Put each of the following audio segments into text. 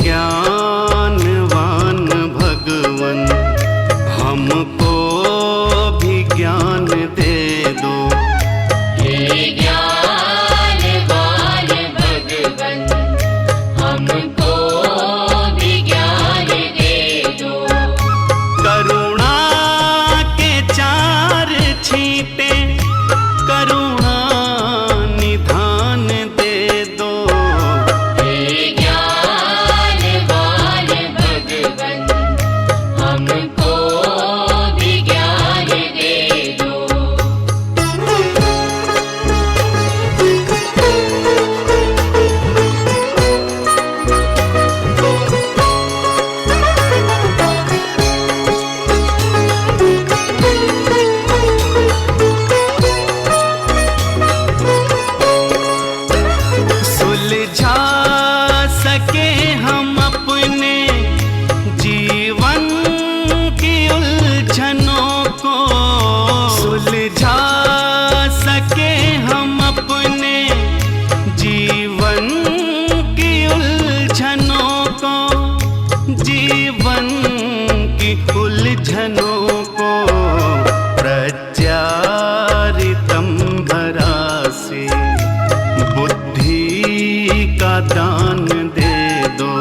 ज्ञानवान भगवन हमको भी ज्ञान दे दो। हे ज्ञानवान भगवन हमको भी ज्ञान दे दो। करुणा के चार छींटे करुणा निधान दे दो। हे ज्ञानवान भगवन हमको भी ज्ञान दे दो। सुलझा सके हम अपने जीवन की उलझनों को। सुलझा सके हम अपने जीवन की उलझनों को। जीवन की उलझनों को प्रत्यारितम भरा से बुद्धि का दान दे दो।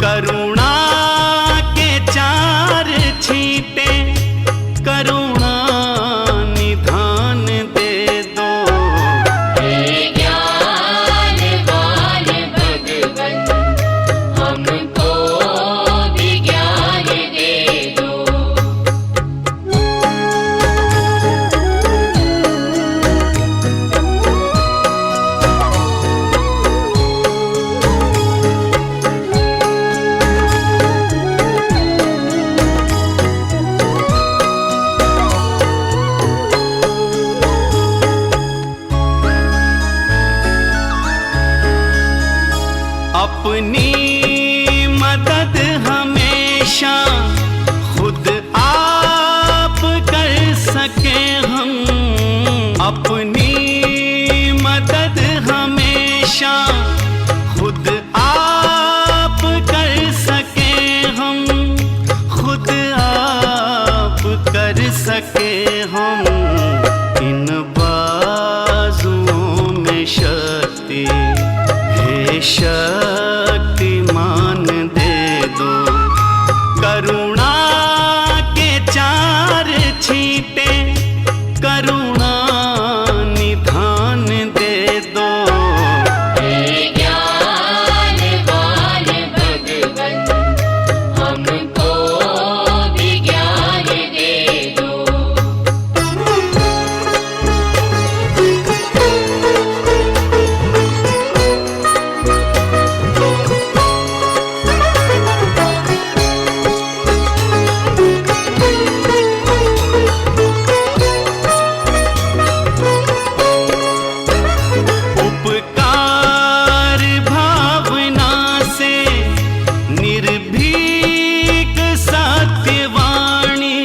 करुणा के चार छींटे करुणा निधान दे दो। हे ज्ञानवान भगवन हमको भी ज्ञान दे दो। अपनी मदद हमेशा खुद आप कर सके हम। अपनी मदद हमेशा खुद आप कर सके हम। खुद आप कर सके हम। इन बाजुओं में शक्ति हे शक्तिमान दे दो। करुणा के चार छींटे करुणा निधान दे दो। हे ज्ञानवान भगवन हमको भी ज्ञान दे दो। उपकार भावना से निर्भीक सत्यवाणी।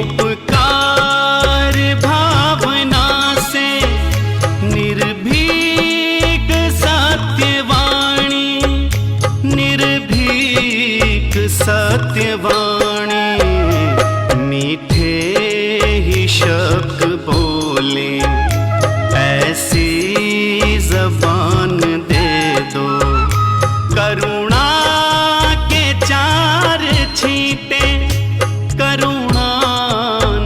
उपकार भावना से निर्भीक सत्यवाणी। निर्भीक सत्यवाणी मीठे ही शब्द बोले ऐसी ज़बान दे दो। करुणा के चार छींटे करुणा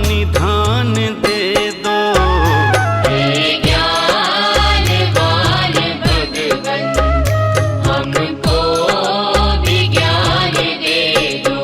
निधान दे दो। हे ज्ञानवान भगवन हमको भी ज्ञान दे दो।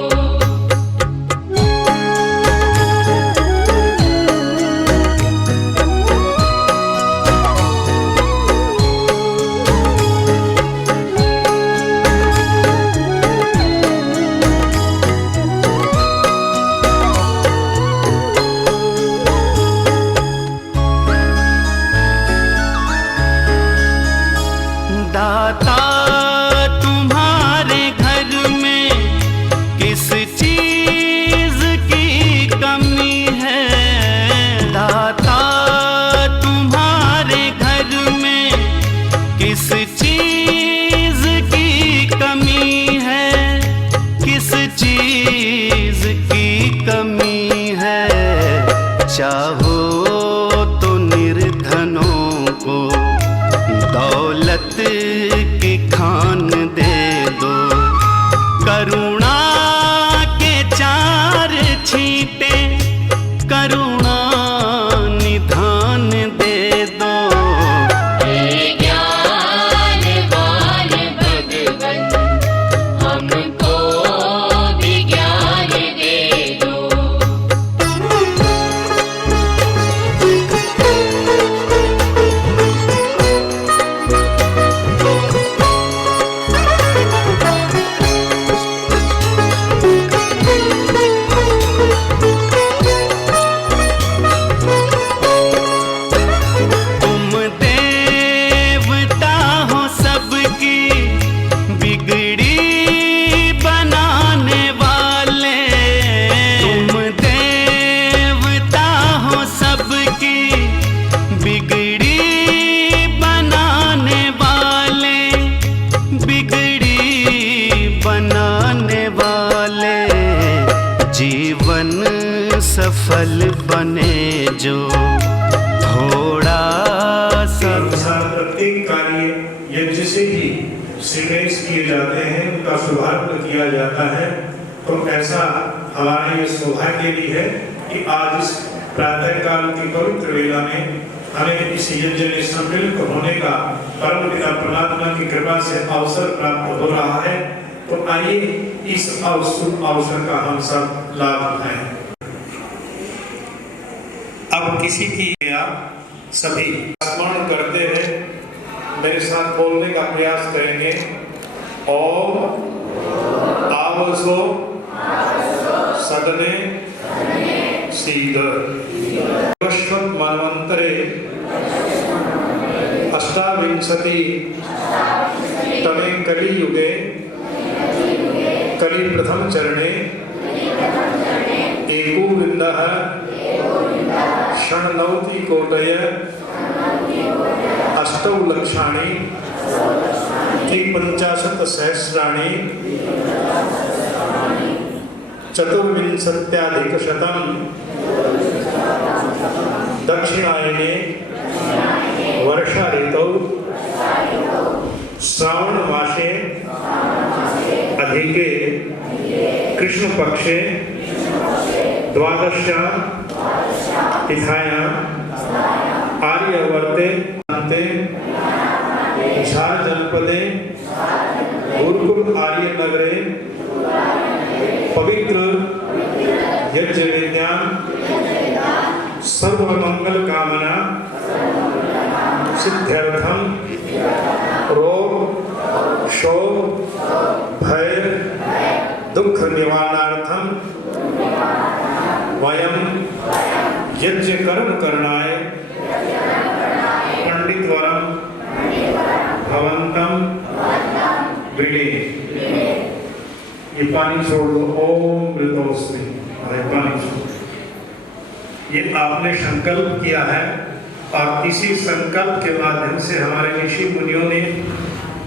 फल बने जो थोड़ा सा। प्रत्येक कार्य यज्ञ से ही श्रीगणेश किए जाते हैं, उनका शुभारंभ किया जाता है। तो ऐसा हमारा ये सौभाग्य भी है कि आज इस प्रातः काल की पवित्र वेला में हमें इस यज्ञ में सम्मिलित होने का परम पिता परमात्मा की कृपा से अवसर प्राप्त हो रहा है। तो आइए इस अवसर का हम सब लाभ उठाएं। अब किसी की आप सभी स्मरण करते हुए मेरे साथ बोलने का प्रयास करेंगे। ओम आवसो सदने सीदर विश्वत मनवंतरे अष्टाविंशति तमे कलियुगे कलि प्रथम चरणे एको विंदः षण्णवति कोटय अष्टौ लक्षाणि त्रिपञ्चाशत् सहस्राणि चतुर्विंशत्याधिकशतं दक्षिणायने वर्षा ऋतौ श्रावण मासे अधिके कृष्ण पक्षे द्वादश्यां तिथायां आर्यवर्ते अन्ते झार जनपदे गुरुकुल आर्य नगरे पवित्र यज्ञ विज्ञान सर्वमंगल कामना सिद्ध्यर्थम रोग शोक भय दुख निवारणार्थम वयम यज्ञ कर्म करणाय पंडित वरम भवंतम विडे। ये पानी छोड़ दो। ओम मृतोस्मि। अरे पानी छोड़। ये आपने संकल्प किया है और इसी संकल्प के माध्यम से हमारे ऋषि मुनियों ने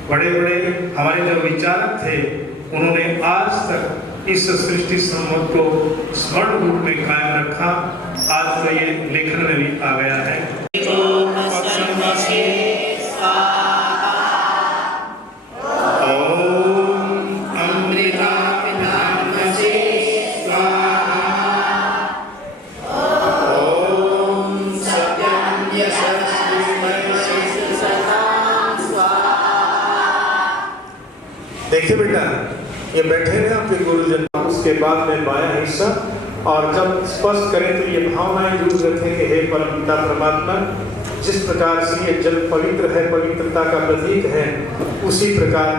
बड़े बड़े हमारे जो विचारक थे उन्होंने आज तक इस सृष्टि संवत को स्मरण रूप में कायम रखा। आज तो ये लेखन में भी आ गया है। देखिए बेटा, ये बैठे हैं आपके गुरुजन, उसके बाद में बाया हिस्सा, और जब स्पष्ट करें तो ये भावनाएं जरूर रखें कि हे परम पिता परमात्मा, जिस प्रकार से ये जल पवित्र है, पवित्रता का प्रतीक है, उसी प्रकार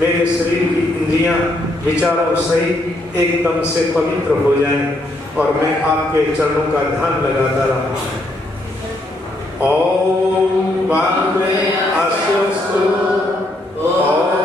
मेरे शरीर की इंद्रियां विचारों सहित एकदम से पवित्र हो जाएं और मैं आपके चरणों का ध्यान लगाता रहूं। ओम वाग में आश्वस्तु, ओम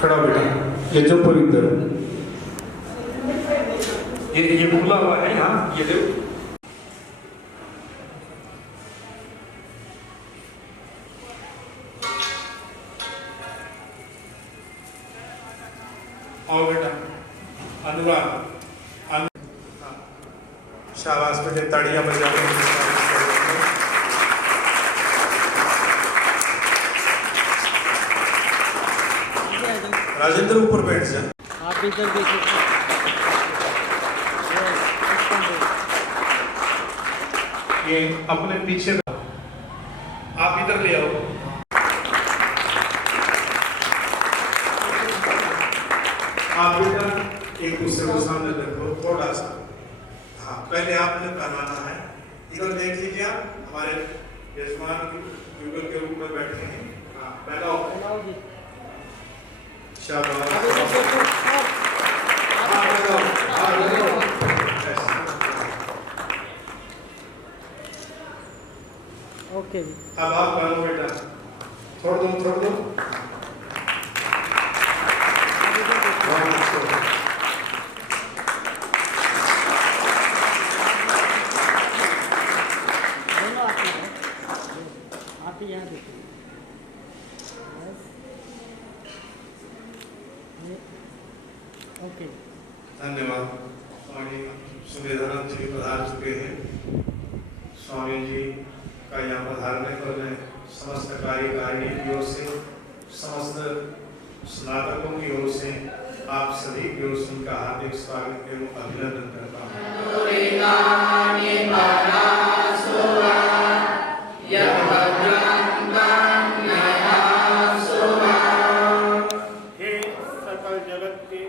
खड़ा बेटा, ये जो पवित्र ये खुला हुआ है यहाँ, ये देखो। आओ बेटा, अनुराग, शाबाश बेटे, ताड़ियां बजाओ। राजेंद्र ऊपर बैठ जा। आप इधर देखिए। ये अपने पीछे आप इधर ले आओ। आप बेटा एक दूसरे को सामने रखो थोड़ा सा। हाँ, पहले आपने पहनाना है। इधर देख लीजिए, आप हमारे यजमान युगल के रूप में बैठे हैं। हाँ, पहनाओ जी। शाबाश। ओके जी। अब आप करो बेटा, छोड़ दो छोड़ दो। दोनों आप ही यहाँ देखिए। ओके धन्यवाद। स्वामी सुबेदानंद जी पधार चुके हैं। स्वामी जी का यहाँ पधारने पर मैं समस्त कार्यकारिणी की ओर से, समस्त स्नातकों की ओर से, आप सभी की ओर से उनका हार्दिक स्वागत एवं अभिनंदन करता हूँ। हे सकल जगत के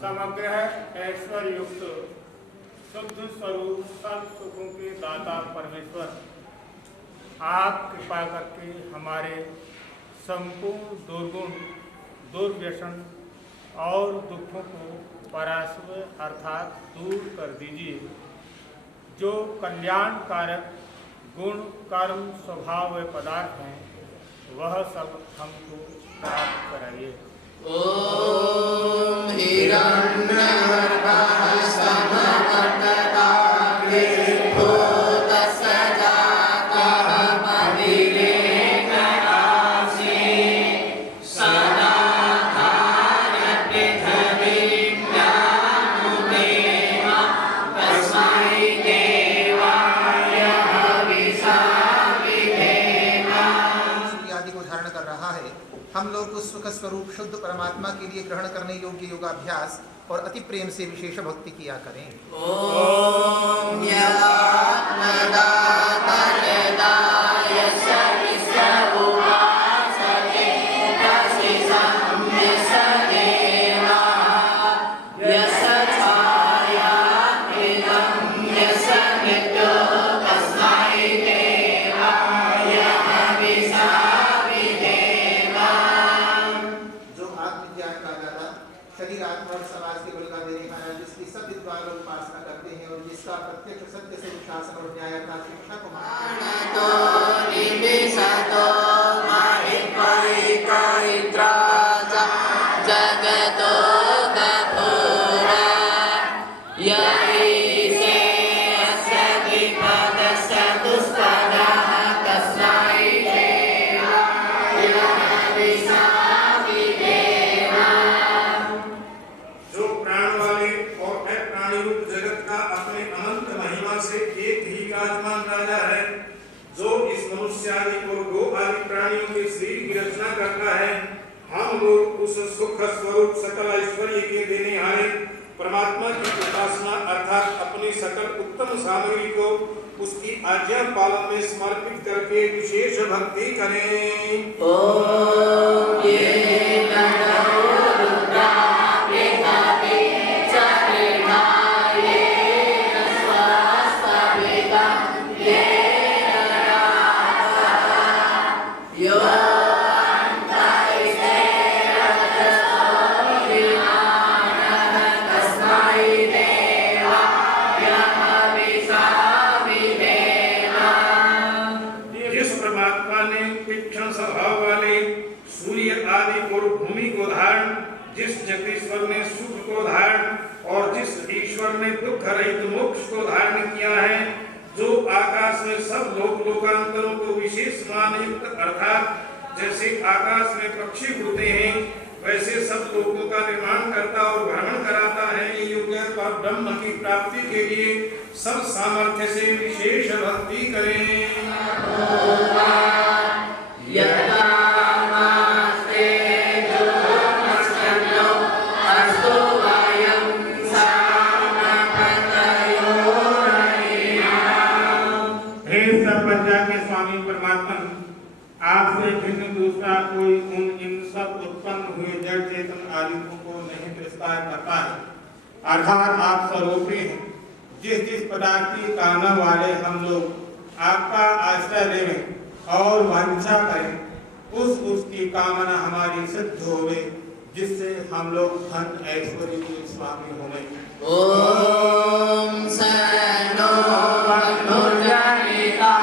समग्र ऐश्वर्य युक्त शुद्ध स्वरूप सब सुखों के दाता परमेश्वर, आप कृपा करके हमारे संपूर्ण दुर्गुण, दुर्व्यसन और दुखों को परास्व अर्थात दूर कर दीजिए। जो कल्याणकारक गुण, कर्म, स्वभाव व पदार्थ हैं, वह सब हमको प्राप्त कराइए। ओम आदि को धारण कर रहा है। हम लोग उस सुख स्वरूप शुद्ध परमात्मा के लिए ग्रहण करने योग्य योगाभ्यास और अति प्रेम से विशेष भक्ति किया करें। ओम शरीर आत्मा और समाज के बल का देने वाला, जिसकी सब विद्वान लोग उपासना करते हैं और जिसका प्रत्यक्ष सत्य से शासन और न्याय का शिक्षा को जगतो गपुरा यैसे अस्य द्विपदस्य दुष्पदः तस्मै जो प्राण वाले और अप्राणी रूप जगत का अपने अनंत महिमा से एक ही विराजमान राजा है, जो इस मनुष्य आदि और गो आदि प्राणियों के शरीर की रचना करता है, हम लोग उस सुख स्वरूप सकल ऐश्वर्य के देने हारे परमात्मा की उपासना अर्थात अपनी सकल उत्तम सामग्री को उसकी आज्ञा पालन में समर्पित करके विशेष भक्ति करें। ओम ये नमो रुद्राय कवे चरणाय स्वस्तिकं ये यो जिस परमात्मा ने तीक्ष्ण स्वभाव वाले सूर्य आदि और भूमि को धारण, जिस जगदीश्वर ने सुख को धारण और जिस ईश्वर ने दुख रहित मोक्ष को धारण किया है, जो आकाश में सब लोक लोकांतरों को विशेष मान युक्त अर्थात जैसे आकाश में पक्षी उड़ते हैं, वैसे सब लोगों का निर्माण करता और भ्रमण कराता है। ये योग्य पर ब्रह्म की प्राप्ति के लिए सब सामर्थ्य से विशेष भक्ति करें। हे सब प्रजा के स्वामी परमात्मा, आपसे भिन्न दूसरा कोई इन सब उत्पन्न हुए जड़ चेतन आदिकों को नहीं विस्तार करता है, अर्थात आप स्वरूपी हैं। जिस पदार्थ की कामना वाले हम लोग आपका आश्रय लें और वांछा करें, उसकी कामना हमारी सिद्ध होवे, जिससे हम लोग धन ऐश्वर्य के स्वामी होवे। ओम सनो भुजनिका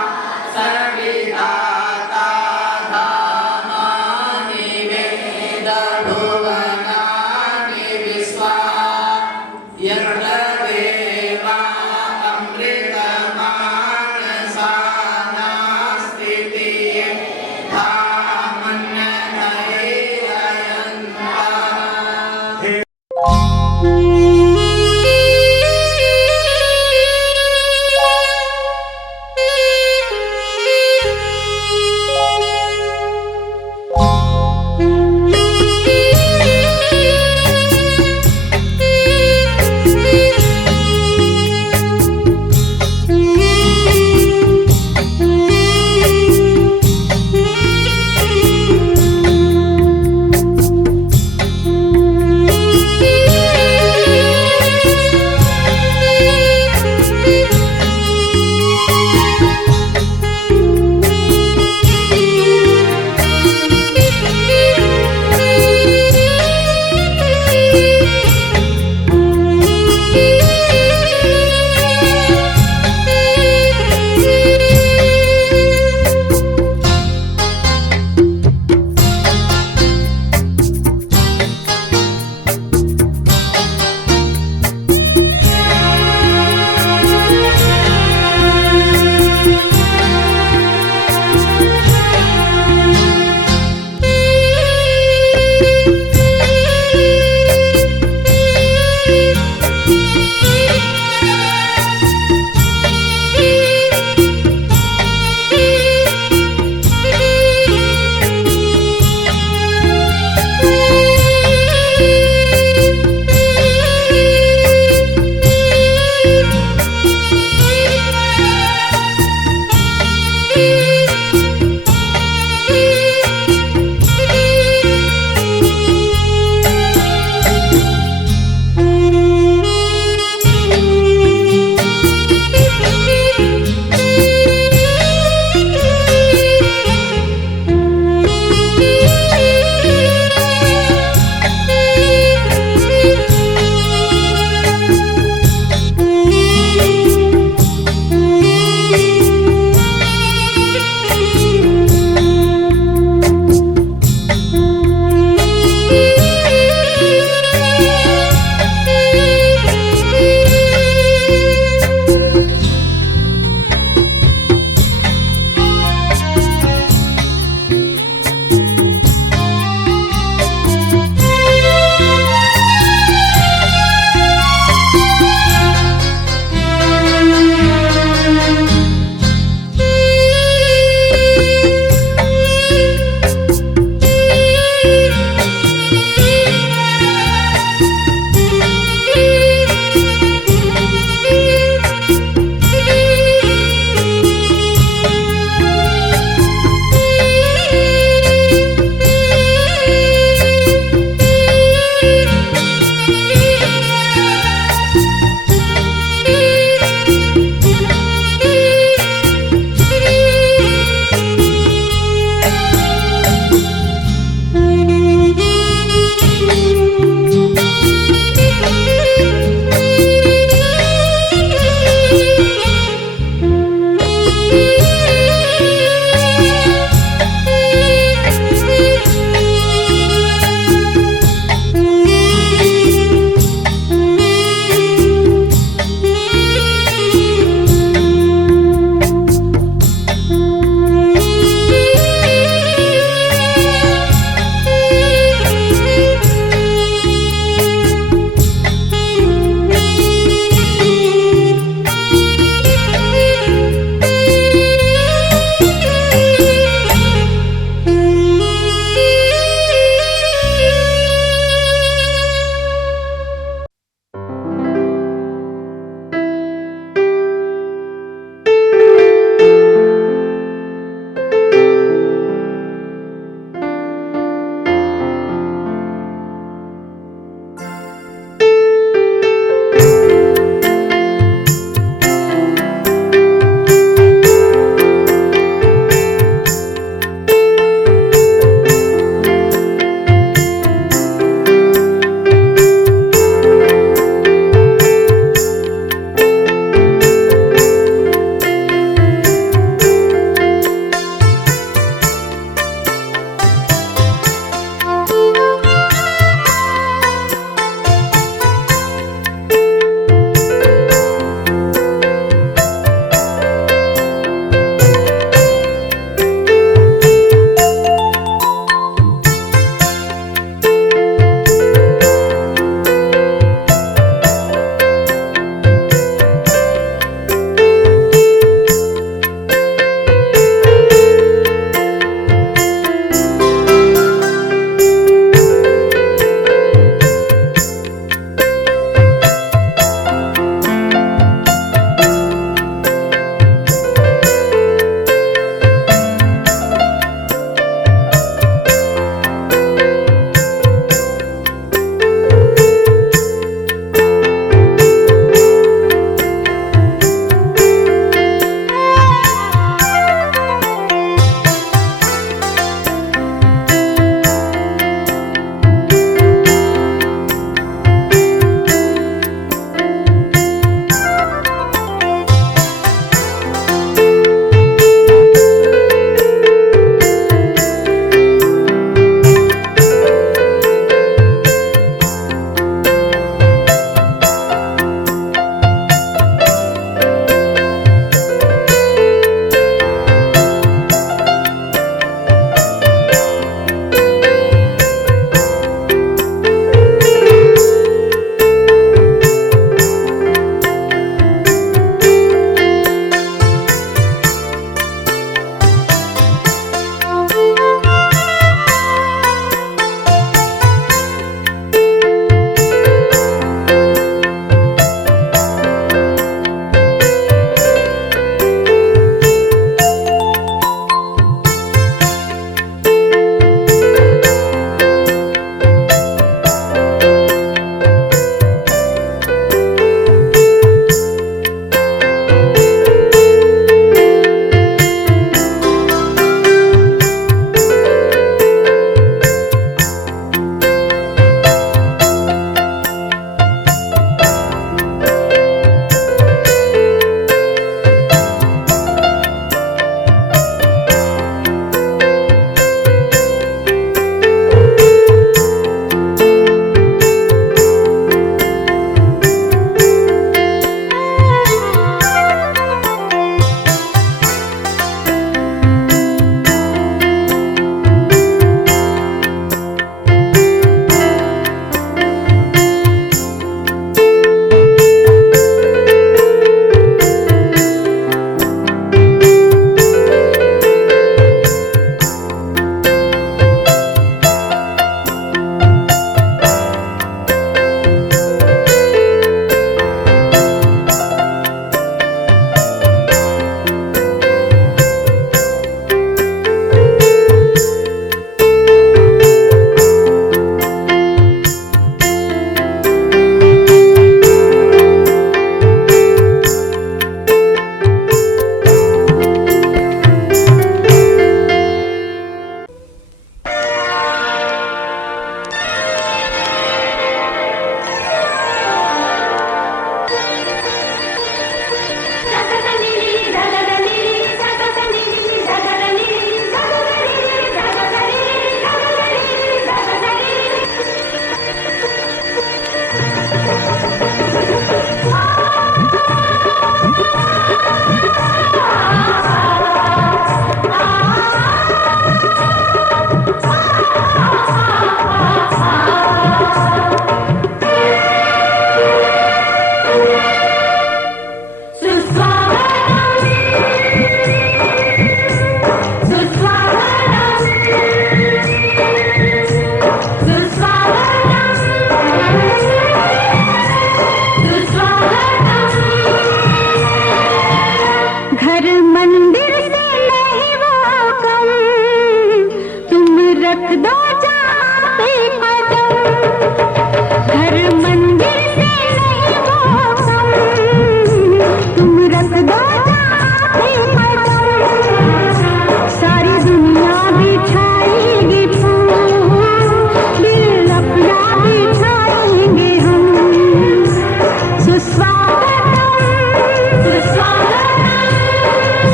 दो जहाँ पे कदम, घर मंदिर से नहीं वो कम, तुम रख दो जहाँ पे कदम, सारी दुनिया बिछाएगी फूल, दिल अपना बिछाएंगे हम। सुस्वागतम सुस्वागतम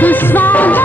सुस्वागतम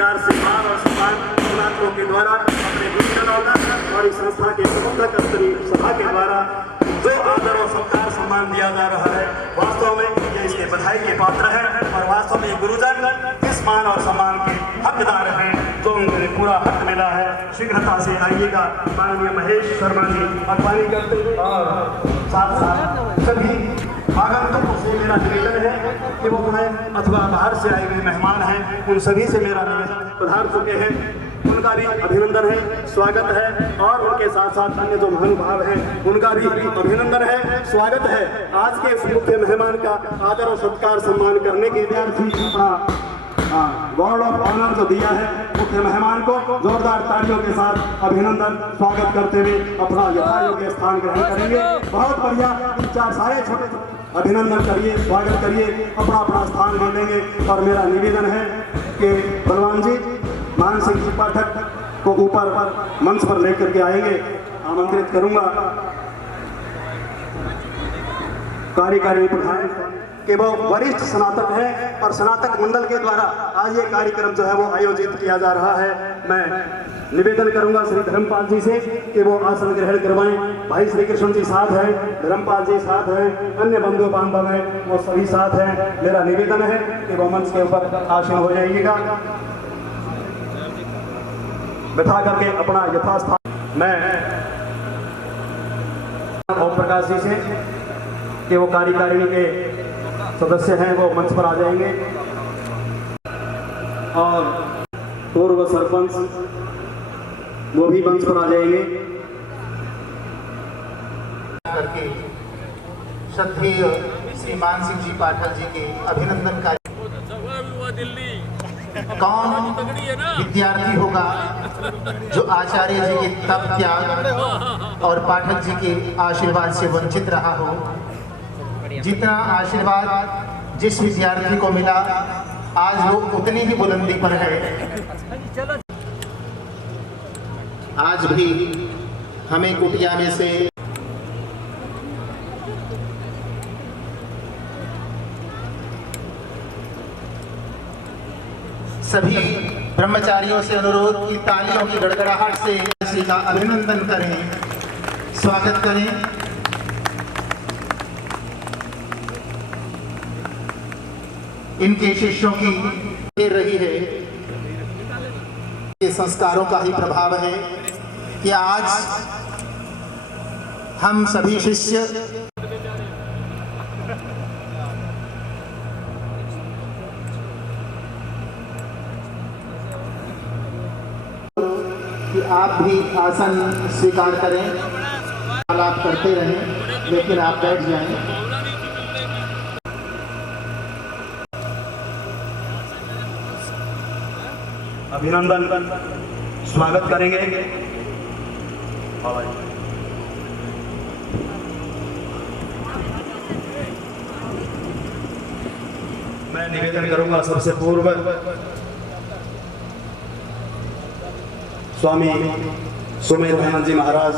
प्रकार से मान और सम्मान छात्रों के द्वारा अपने गुरुजनों का और इस संस्था के प्रबंधक स्तरीय सभा के द्वारा जो आदर और सत्कार सम्मान दिया जा रहा है, वास्तव में ये इसके बधाई के पात्र है और वास्तव में गुरुजन इस मान और सम्मान के हकदार हैं जो उन्हें पूरा हक मिला है। शीघ्रता से आइएगा माननीय महेश शर्मा जी अगवानी करते हुए और साथ साथ सभी आगंतुकों से मेरा निवेदन है कि वो हमें अथवा बाहर से आए हुए मेहमान हैं, उन सभी से मेरा निवेदन पधार चुके हैं, उनका भी अभिनंदन है, स्वागत है और उनके साथ साथ अन्य जो महानुभाव हैं उनका भी अभिनंदन है, स्वागत है। आज के इस मुख्य मेहमान का आदर और सत्कार सम्मान करने के लिए गॉड ऑफ ऑनर जो दिया है मुख्य मेहमान को जोरदार तालियों के साथ अभिनंदन स्वागत करते हुए अपना यथायोग्य स्थान ग्रहण करेंगे। बहुत बढ़िया, तीन चार सारे छोटे अभिनंदन करिए, स्वागत करिए, अपना अपना स्थान ले लेंगे। और मेरा निवेदन है कि बलवान जी मान सिंह जी पाठक को ऊपर मंच पर लेकर के आएंगे, आमंत्रित करूंगा। कार्यकारी प्रधान कि वो वरिष्ठ स्नातक है और स्नातक मंडल के द्वारा आज ये कार्यक्रम जो है वो आयोजित किया जा रहा है। मैं निवेदन करूंगा श्री धर्मपाल जी से कि वो आसन ग्रहण करवाएं। भाई श्री कृष्ण जी साथ हैं, धर्मपाल जी साथ हैं, अन्य बंधु बांधव हैं, वो सभी साथ हैं। मेरा निवेदन है कि वो मंच के ऊपर आसीन हो जाइएगा, बिठा करके अपना यथास्थान। मैं ओम प्रकाश जी से कि वो कार्यकारिणी के सदस्य हैं वो मंच पर आ जाएंगे और पूर्व सरपंच वो भी मंच पर आ जाएंगे। करके श्रद्धेय श्री मान सिंह जी पाठक जी के अभिनंदन का कौन विद्यार्थी होगा जो आचार्य जी के तप त्याग और पाठक जी के आशीर्वाद से वंचित रहा हो। जितना आशीर्वाद जिस विद्यार्थी को मिला आज वो उतनी ही बुलंदी पर है। आज भी हमें कुटिया में से सभी ब्रह्मचारियों से अनुरोध की तालियों की गड़गड़ाहट से श्री का अभिनंदन करें, स्वागत करें। इनके शिष्यों की देर रही है, ये संस्कारों का ही प्रभाव है कि आज हम सभी शिष्य कि आप भी आसन स्वीकार करें, आप करते रहें लेकिन आप बैठ जाएं। अभिनंदन स्वागत करेंगे। मैं निवेदन करूंगा सबसे पूर्व स्वामी सुमेधानंद जी महाराज,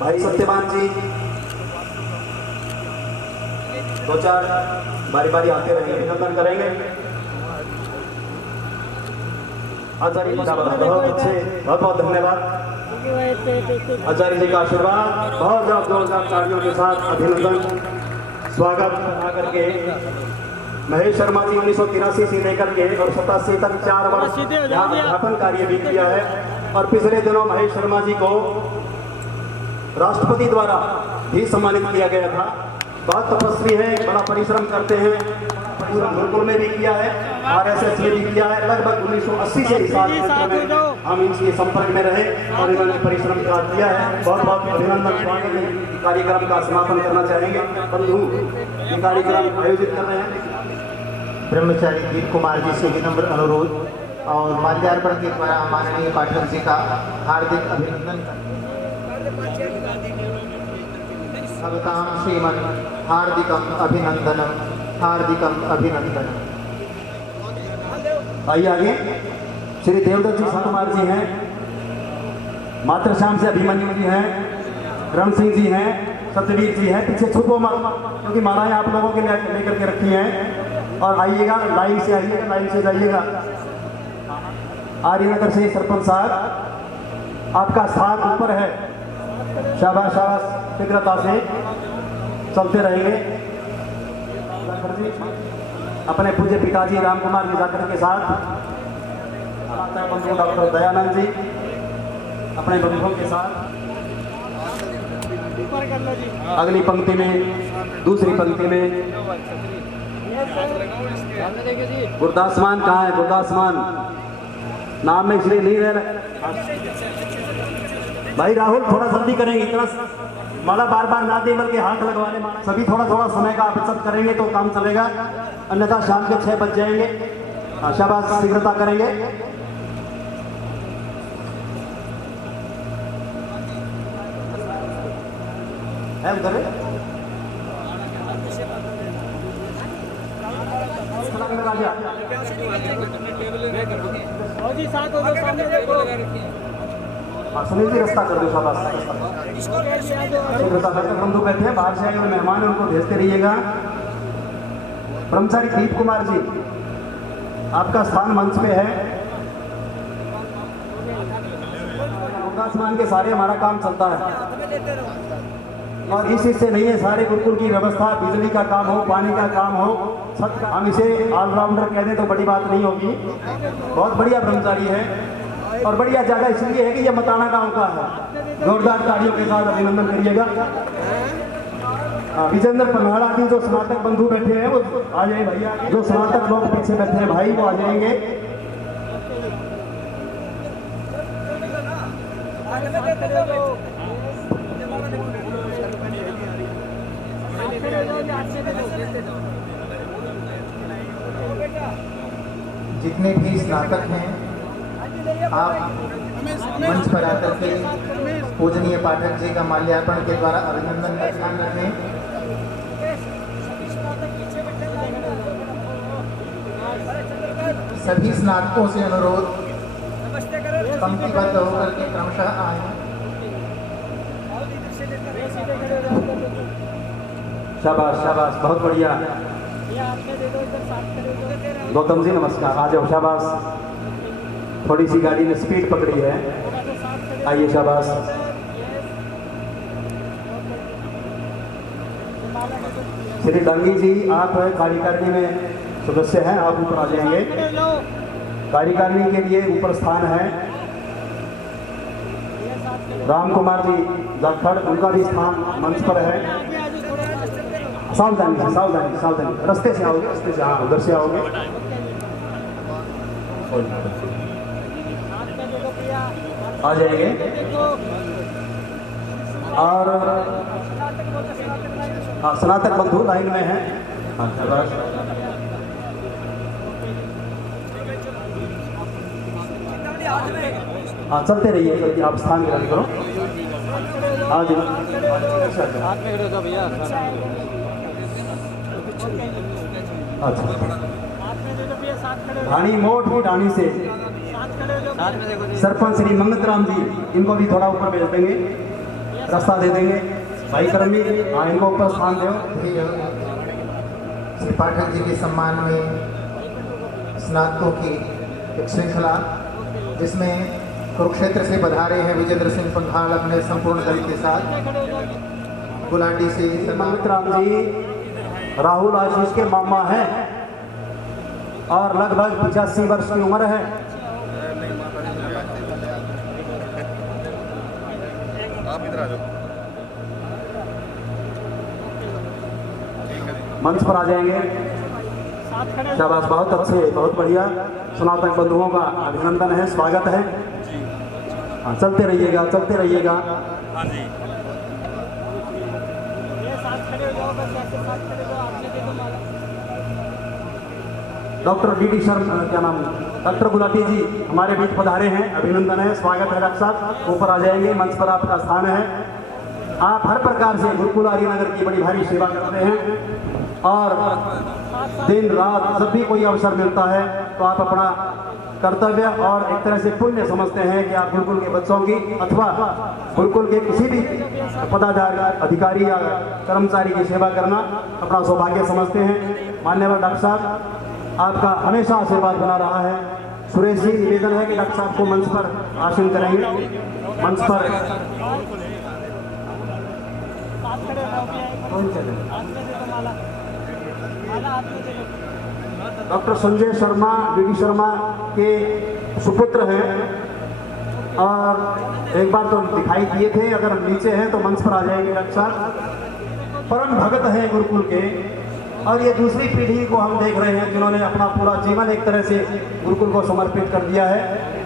भाई सत्यवान जी दो चार बारी बारी आते रहेंगे, अभिनंदन करेंगे। आचार्य जी का बहुत अच्छे, बहुत बहुत धन्यवाद। आचार्य जी का आशीर्वाद, बहुत जोरदार तालियों के साथ अभिनंदन स्वागत आकर के महेश शर्मा जी 1983 से लेकर के और 87 तक 4 वर्ष अध्यापन कार्य भी किया है। और पिछले दिनों महेश शर्मा जी को राष्ट्रपति द्वारा भी सम्मानित किया गया था। बहुत तपस्वी है, बड़ा परिश्रम करते हैं, पूरा गुरुकुल में भी किया है, RSS में भी किया है। लगभग 1980 से इस हम इनके संपर्क में रहे और इन्होंने परिश्रम का दिया है। बहुत बहुत अभिनंदन, स्वागत है। कार्यक्रम का समापन करना चाहेंगे, बंधु ये कार्यक्रम आयोजित कर रहे हैं। ब्रह्मचारी वीर कुमार जी से विनम्र अनुरोध और माल्यार्पण के द्वारा माननीय पाठक जी का हार्दिक अभिनंदन। भवतां श्रीमन् हार्दिकम अभिनंदनम, हार्दिकम अभिनंदनम। आइए आगे श्री देवदत्त जी कुमार जी हैं, मातृश्याम से अभिमन्यु जी हैं, रम सिंह जी हैं, सत्यवीर जी हैं। पीछे छुपो मत, क्योंकि मालाएं आप लोगों के लिए लेकर के रखी हैं। और आइएगा, लाइन से आइएगा, लाइन से जाइएगा। आर्यनगर से सरपंच साहब, आपका स्थान ऊपर है। शाबाश शाबाश, शीघ्रता से चलते रहेंगे। अपने पूज्य पिताजी राम कुमार जी जाकर के साथ बंधु डॉक्टर दयानंद जी अपने बंधुओं के साथ अगली पंक्ति में, दूसरी पंक्ति में। गुरदासमान कहाँ है? गुरदासमान नाम में इसलिए नहीं रह रहा भाई। राहुल थोड़ा जल्दी करेंगे, इतना माला बार बार ना दे बल्कि हाथ लगवाने माला। सभी थोड़ा थोड़ा समय का बचत करेंगे तो काम चलेगा, अन्यथा शाम के 6 बज जाएंगे। शाबाश, शीघ्रता करेंगे। है उधर राजा सुनील जी, रास्ता कर दो। शाबाश, बंधु बैठे हैं, बाहर से आए हुए मेहमान हैं, उनको भेजते रहिएगा। ब्रह्मचारी दीप कुमार जी, आपका स्थान मंच पे है। आसमान के सारे हमारा काम चलता है और इस हिस्से नहीं है, सारे गुरुकुल की व्यवस्था, बिजली का काम हो, पानी का काम हो, छत का। हम इसे ऑलराउंडर कह दें तो बड़ी बात नहीं होगी। बहुत बढ़िया ब्रह्मचारी है और बढ़िया जगह इसलिए है कि ये मताना गांव का है। जोरदार तालियों के साथ अभिनंदन करिएगा। विजेंद्र पन्हाड़ा जी, जो स्नातक बंधु बैठे हैं वो आ जाए भैया। जो स्नातक लोग पीछे बैठे हैं भाई वो आ जाएंगे। जितने भी स्नातक हैं आप मंच पर आकर के पूजनीय पाठक जी का माल्यार्पण के द्वारा अभिनंदन का ध्यान रखें। सभी स्नातकों से अनुरोध पंक्तिबद्ध होकर के क्रमशः आए। शाबाश शाबाश, बहुत बढ़िया। गौतम जी नमस्कार, आ जाओ। शाबाश, थोड़ी सी गाड़ी ने स्पीड पकड़ी है, आइए। शाबाश, श्री डांगी जी, आप कार्यकारिणी में सदस्य हैं, आप ऊपर आ जाएंगे। कार्यकारिणी के लिए ऊपर स्थान है। राम कुमार जी जाखड़, उनका भी स्थान मंच पर है। सावधानी से, सावधानी सावधानी, रास्ते से आओगे, रास्ते से, हाँ उधर से आओगे। आ जाएंगे। और हाँ, स्नातक बंधु लाइन में है। हाँ, हाँ चलते रहिए, जल्दी आप स्थान ग्रहण करो। आज अच्छा, ढाणी मोट की ढाणी से सरपंच श्री मंगत राम जी, इनको भी थोड़ा ऊपर भेज देंगे, रास्ता दे देंगे। भाई कर्मी, हाँ इनको ऊपर स्थान दो। श्री पाठक जी के सम्मान में स्नातकों की एक श्रृंखला, जिसमें कुरुक्षेत्र से पधारे हैं विजेंद्र सिंह पंघाल अपने संपूर्ण दल के साथ। गुलाटी से मंगत राम जी राहुल आशीष के मामा हैं और लगभग 85 वर्ष की उम्र है। मंच पर आ जाएंगे। शाबाश, बहुत अच्छे, बहुत बढ़िया। स्नातक बंधुओं का अभिनंदन है, स्वागत है। हाँ चलते रहिएगा, चलते रहिएगा। हाँ जी, डॉक्टर डी शर्मा, क्या नाम, डॉक्टर गुलाटी जी हमारे बीच पधारे हैं, अभिनंदन है, स्वागत है। डॉक्टर साहब ऊपर आ जाएंगे, मंच पर आपका स्थान है। आप हर प्रकार से गुरुकुल आर्यनगर की बड़ी भारी सेवा करते हैं और दिन रात जब भी कोई अवसर मिलता है तो आप अपना कर्तव्य और एक तरह से पुण्य समझते हैं कि आप गुरुकुल के बच्चों की अथवा गुरुकुल के किसी भी पदाधिकारी, अधिकारी या कर्मचारी की सेवा करना अपना सौभाग्य समझते हैं। मान्यवर डॉक्टर साहब, आपका हमेशा आशीर्वाद बना रहा है। सुरेश जी, निवेदन है कि डॉक्टर साहब को मंच पर आसन करेंगे। मंच पर डॉक्टर संजय शर्मा बीडी शर्मा के सुपुत्र हैं और एक बार तो दिखाई दिए थे, अगर नीचे हैं तो मंच पर आ जाएंगे डॉक्टर साहब। परम भगत हैं गुरुकुल के और ये दूसरी पीढ़ी को हम देख रहे हैं जिन्होंने अपना पूरा जीवन एक तरह से गुरुकुल को समर्पित कर दिया है।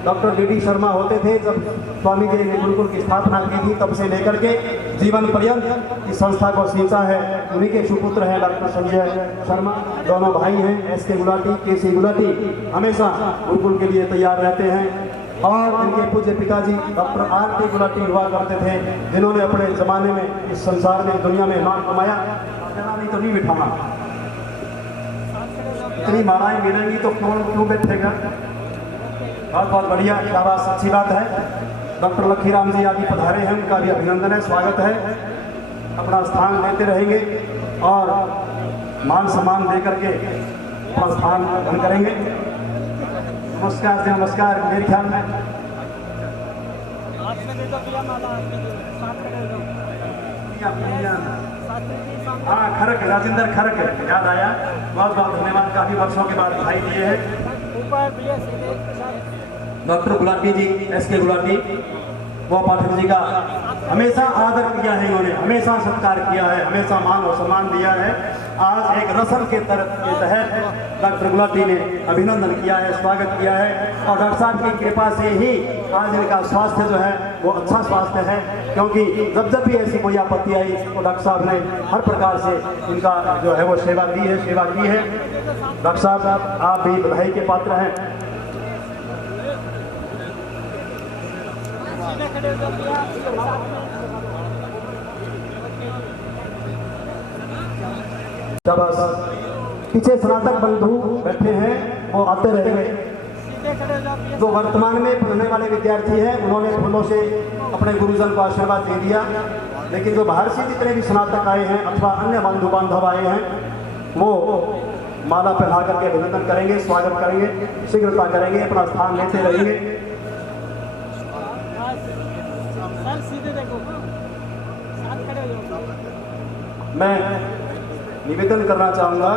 डॉक्टर बीडी शर्मा होते थे जब स्वामी जी ने गुरुकुल की स्थापना की थी, तब से लेकर के जीवन पर्यंत इस संस्था को सींचा है। उन्हीं के सुपुत्र हैं डॉक्टर संजय शर्मा, दोनों भाई हैं एस के गुलाटी, के सी गुलाटी, हमेशा गुरुकुल के लिए तैयार रहते हैं। और इनके पूज्य पिताजी डॉक्टर आर टी गुलाटी हुआ करते थे, जिन्होंने अपने ज़माने में इस संसार में दुनिया में नाम कमाया। नहीं तो नहीं बिठाना, इतनी मालाएं मिलेंगी तो क्यों बैठेगा। बहुत बहुत बढ़िया, शाबाश, अच्छी बात है। डॉक्टर लखीराम जी आदि पधारे हैं, उनका भी अभिनंदन है, स्वागत है। अपना स्थान लेते रहेंगे और मान सम्मान दे करके अपना स्थान ग्रहण करेंगे। नमस्कार जी, नमस्कार। मेरे ख्याल में हाँ, खरक, राजेंद्र खरक याद आया, बहुत बहुत धन्यवाद। काफी वर्षों के बाद भाई दिए हैं डॉक्टर गुलाटी जी, एस के गुलाटी, वो पाठक जी का हमेशा आदर किया है इन्होंने, हमेशा सत्कार किया है, हमेशा मान और सम्मान दिया है। आज एक रस्म के तहत डॉक्टर गुलाटी ने अभिनंदन किया है, स्वागत किया है और डॉक्टर साहब की कृपा से ही आज इनका स्वास्थ्य जो है वो अच्छा स्वास्थ्य है, क्योंकि जब भी ऐसी कोई आपत्ति आई तो डॉक्टर साहब ने हर प्रकार से इनका जो है वो सेवा दी है, सेवा की है। डॉक्टर साहब आप भी बधाई के पात्र हैं। पीछे स्नातक बंधु बैठे हैं, वो आते रहेंगे। जो वर्तमान में पढ़ने वाले विद्यार्थी हैं उन्होंने फूलों से अपने गुरुजन को आशीर्वाद दे दिया, लेकिन जो बाहर से जितने भी स्नातक आए हैं अथवा अन्य बंधु बांधव आए हैं वो माला पहना करके अभिनंदन करेंगे, स्वागत करेंगे, शीघ्रता करेंगे, अपना स्थान लेते रहेंगे। मैं निवेदन करना चाहूँगा,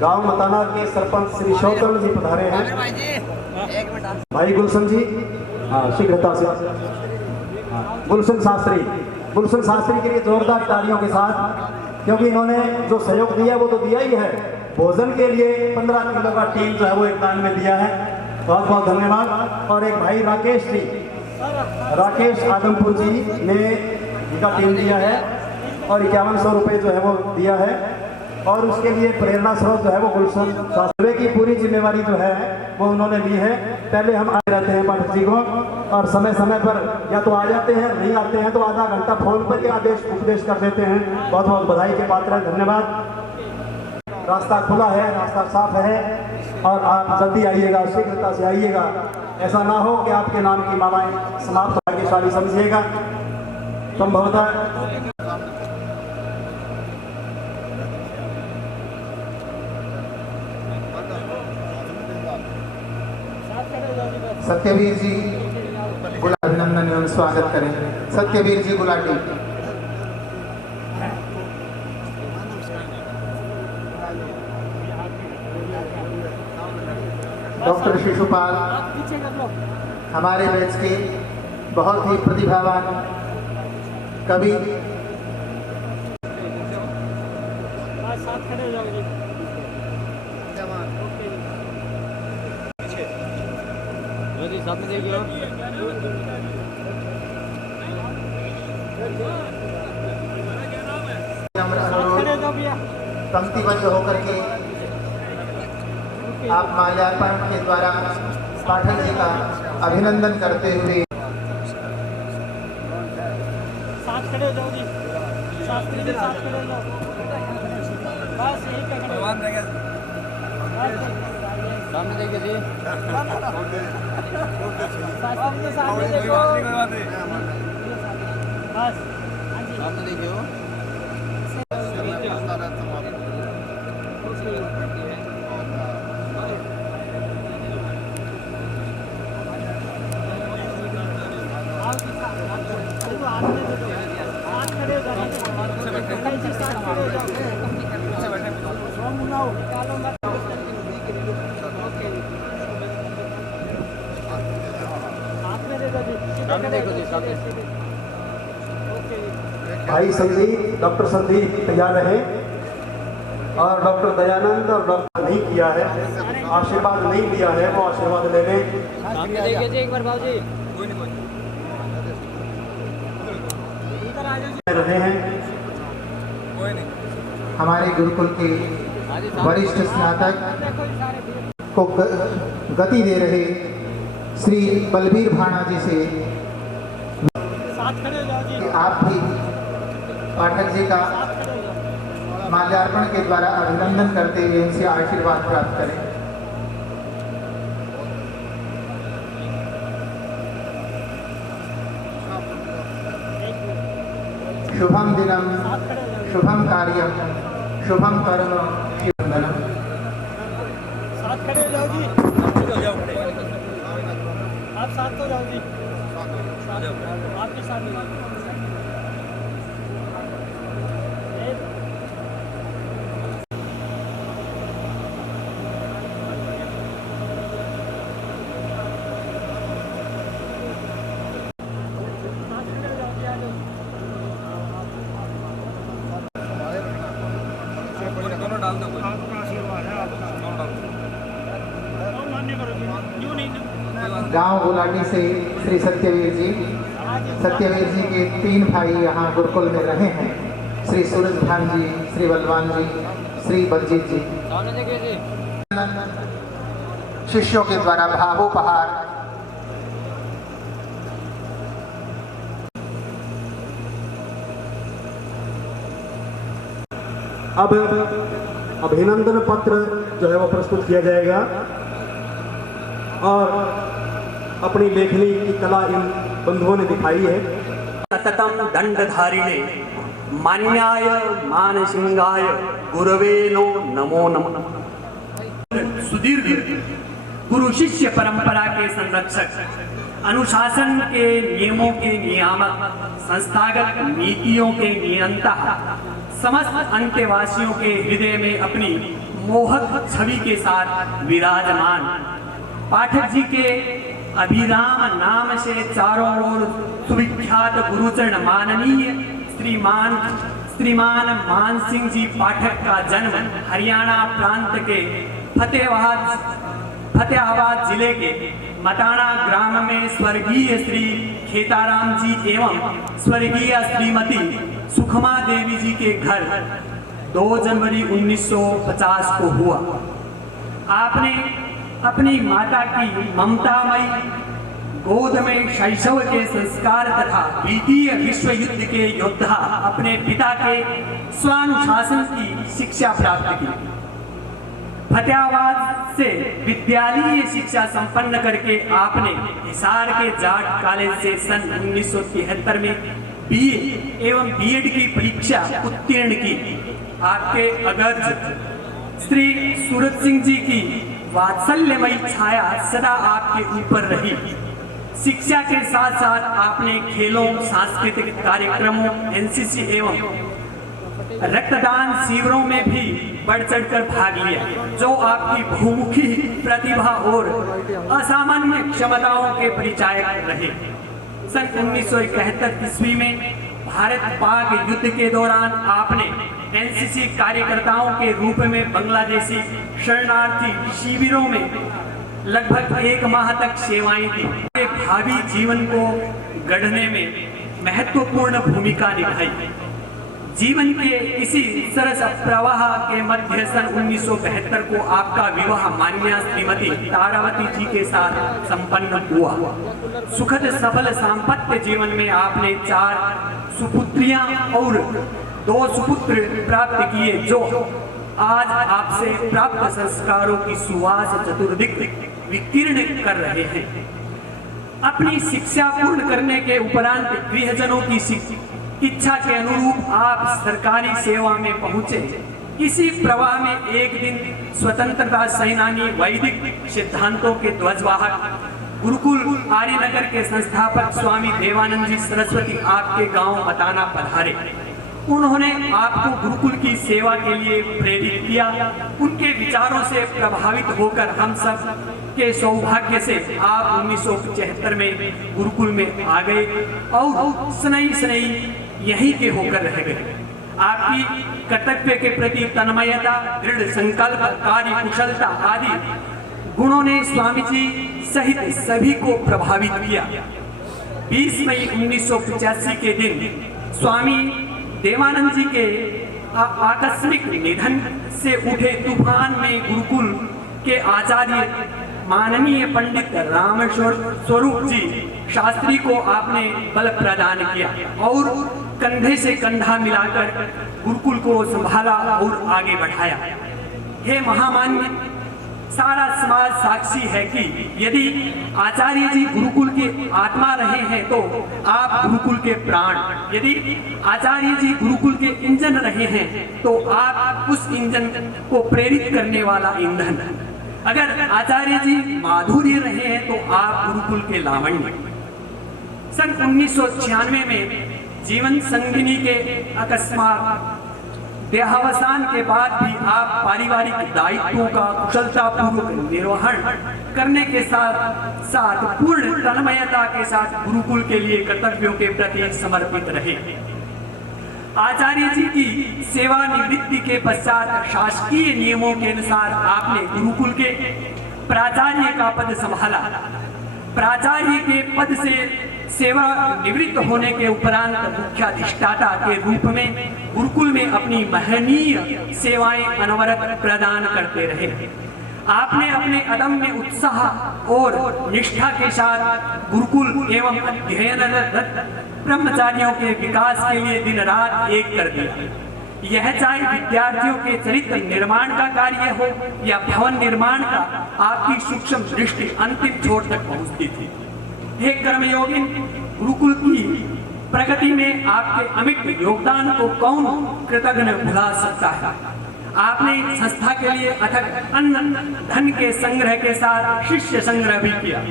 गांव मताना के सरपंच श्री शौकल जी पधारे हैं, भाई गुलशन जी, हाँ शीघ्रता से, गुलशन शास्त्री के लिए जोरदार तालियों के साथ, क्योंकि इन्होंने जो सहयोग दिया वो तो दिया ही है। भोजन के लिए 15 किलो का टीम जो है वो एक दान में दिया है, बहुत बहुत धन्यवाद। और एक भाई राकेश आदमपुर जी ने इनका टीम दिया है और 5100 रुपये जो है वो दिया है। और उसके लिए प्रेरणा स्रोत जो है वो गुलशन शास्त्री की पूरी जिम्मेवारी जो है वो उन्होंने ली है। पहले हम आए रहते हैं पाठक जी को और समय समय पर या तो आ जाते हैं, नहीं आते हैं तो आधा घंटा फोन पर ही उपदेश कर देते हैं। बहुत बहुत बधाई के पात्र हैं, धन्यवाद। रास्ता खुला है, रास्ता साफ है और आप जल्दी आइएगा, शीघ्रता से आइएगा। ऐसा ना हो कि आपके नाम की मालाएं समाप्त भाग्यशाली समझिएगा। संभवतः सत्यवीर जी अभिनंदन एवं स्वागत करें। सत्यवीर जी गुलाटी, डॉक्टर शिशुपाल हमारे बैच के बहुत ही प्रतिभावान कवि, पंक्तिबद्ध होकर के आप माल्यार्पण के द्वारा पाठक जी का अभिनंदन करते हुए सामने देखिए जी, सामने देखिए हो। सामने देखो जी, सामने। भाई संदीप, डॉक्टर संदीप तैयार रहे। और डॉक्टर दयानंद और डॉक्टर नहीं किया है, आशीर्वाद नहीं लिया है, वो आशीर्वाद ले लें। सामने देखिए जी एक बार बाबूजी। रहे हैं हमारे गुरुकुल के वरिष्ठ स्नातक को गति दे रहे श्री बलबीर भाणा जी से आप भी पाठक जी का माल्यार्पण के द्वारा अभिनंदन करते हुए उनसे आशीर्वाद प्राप्त करें। शुभम दिनम, शुभम कार्यम, शुभम कर्म, वंदनम। साथ खड़े हो जाओ जी, आप साथ तो जाओ जी, आपके साथ में गांव गुलाटी से श्री सत्यवीर जी के 3 भाई यहाँ गुरुकुल में रहे हैं, श्री सूरज भान जी, श्री बलवान जी, श्री बलजीत जी। सामने देखिए जी। शिष्यों के द्वारा भावोपहार। अब अभिनंदन पत्र जो है वो प्रस्तुत किया जाएगा और अपनी लेखनी की कला इन बंधुओं ने दिखाई है। सततम दंडधारिणे मान्याय मानसिंगाय गुरवे नो नमो नमः। सुदीर्घ गुरु शिष्य परंपरा के संरक्षक, अनुशासन के नियमों के नियामक, संस्थागत नीतियों के नियंता, समस्त अंत्यवासियों के हृदय में अपनी मोहक छवि के साथ विराजमान, पाठक जी के अभिराम नाम से चारों ओर सुविख्यात गुरुचरण माननीय श्रीमान मान सिंह जी पाठक का जन्म हरियाणा प्रांत के फतेहाबाद जिले के मताना ग्राम में स्वर्गीय श्री खेताराम जी एवं स्वर्गीय श्रीमती सुखमा देवी जी के घर 2 जनवरी 1950 को हुआ। आपने अपनी माता की ममतामयी गोद में शैशव के संस्कार तथा द्वितीय विश्व युद्ध के योद्धा अपने पिता के स्वानुशासन की शिक्षा प्राप्त की। फतेहाबाद से विद्यालयीय शिक्षा संपन्न करके आपने हिसार के जाट कॉलेज से सन 1973 में बीए एवं बीएड की परीक्षा उत्तीर्ण की। आपके अग्रज श्री सूरज सिंह जी की वात्सल्यमयी छाया सदा आपके ऊपर रही। शिक्षा के साथ साथ आपने खेलों, सांस्कृतिक कार्यक्रमों, एनसीसी एवं रक्तदान शिविरों में भी बढ़ चढ़कर भाग लिया, जो आपकी बहुमुखी प्रतिभा और असामान्य क्षमताओं के परिचायक रहे। सन 1971 ईस्वी में भारत पाक युद्ध के दौरान आपने एनसीसी कार्यकर्ताओं के रूप में बांग्लादेशी शरणार्थी शिविरों में लगभग 1 माह तक सेवाएं दी। भावी जीवन को गढ़ने में महत्वपूर्ण भूमिका निभाई। जीवन के इसी सरस प्रवाह के मध्य सन 1972 को आपका विवाह मान्या श्रीमती तारावती जी के साथ संपन्न हुआ। सुखद सफल दाम्पत्य जीवन में आपने 4 सुपुत्रियां और 2 सुपुत्र प्राप्त किए, जो आज आपसे प्राप्त संस्कारों की सुवास चतुर्दिक विकीर्ण कर रहे हैं। अपनी शिक्षा पूर्ण करने के उपरांत गृहजनों की इच्छा के अनुरूप आप सरकारी सेवा में पहुंचे। इसी प्रवाह में एक दिन स्वतंत्रता सेनानी, वैदिक सिद्धांतों के ध्वजवाहक, गुरुकुल आर्यनगर के संस्थापक स्वामी देवानंद जी सरस्वती आपके गांव मताना पधारे। उन्होंने आपको गुरुकुल की सेवा के लिए प्रेरित किया। उनके विचारों से प्रभावित होकर हम सब के सौभाग्य से आप 1975 में गुरुकुल में आ गए और स्नेही यहीं के होकर रह गए। आपकी कर्तव्य के प्रति तन्मयता, दृढ़ संकल्प, कार्य कुशलता आदि गुणों ने स्वामी जी सहित सभी को प्रभावित किया। 20 मई 1985 के दिन स्वामी देवानंद जी के आकस्मिक निधन से उठे तूफान में गुरुकुल के आचार्य माननीय पंडित राम स्वरूप जी शास्त्री को आपने बल प्रदान किया और कंधे से कंधा मिलाकर गुरुकुल को संभाला और आगे बढ़ाया। हे महामान्य, सारा समाज साक्षी है कि यदि आचार्य जी गुरुकुल के आत्मा रहे हैं तो आप गुरुकुल के प्राण, यदि आचार्य जी गुरुकुल के इंजन रहे हैं तो आप उस इंजन को प्रेरित करने वाला ईंधन, अगर आचार्य जी माधुर्य रहे हैं तो आप गुरुकुल के लावण्य। सन 1996 में जीवन संगिनी के अकस्मात देहावसान के बाद भी आप पारिवारिक दायित्वों का कुशलतापूर्वक निर्वहन करने के साथ साथ पूर्ण तन्मयता के साथ गुरुकुल के लिए कर्तव्यों के प्रति समर्पित रहे। आचार्य जी की सेवानिवृत्ति के पश्चात शासकीय नियमों के अनुसार आपने गुरुकुल के प्राचार्य का पद संभाला। प्राचार्य के पद से सेवा निवृत्त होने के उपरांत मुख्याधिष्ठाता के रूप में गुरुकुल में अपनी महनीय सेवाएं अनवरत प्रदान करते रहे। आपने अपने अदम्य उत्साह और निष्ठा के साथ गुरुकुल एवं अध्ययनरत ब्रह्मचारियों के विकास के लिए दिन रात एक कर दिया। यह चाहे विद्यार्थियों के चरित्र निर्माण का कार्य हो या भवन निर्माण का, आपकी सूक्ष्म दृष्टि अंतिम छोर तक पहुंचती थी। हे कर्मयोगी, गुरुकुल की प्रगति में आपके अमिट योगदान को कौन कृतज्ञ भुला सकता है। आपने संस्था के लिए अथक अन्न धन के संग्रह के साथ शिष्य संग्रह भी किया।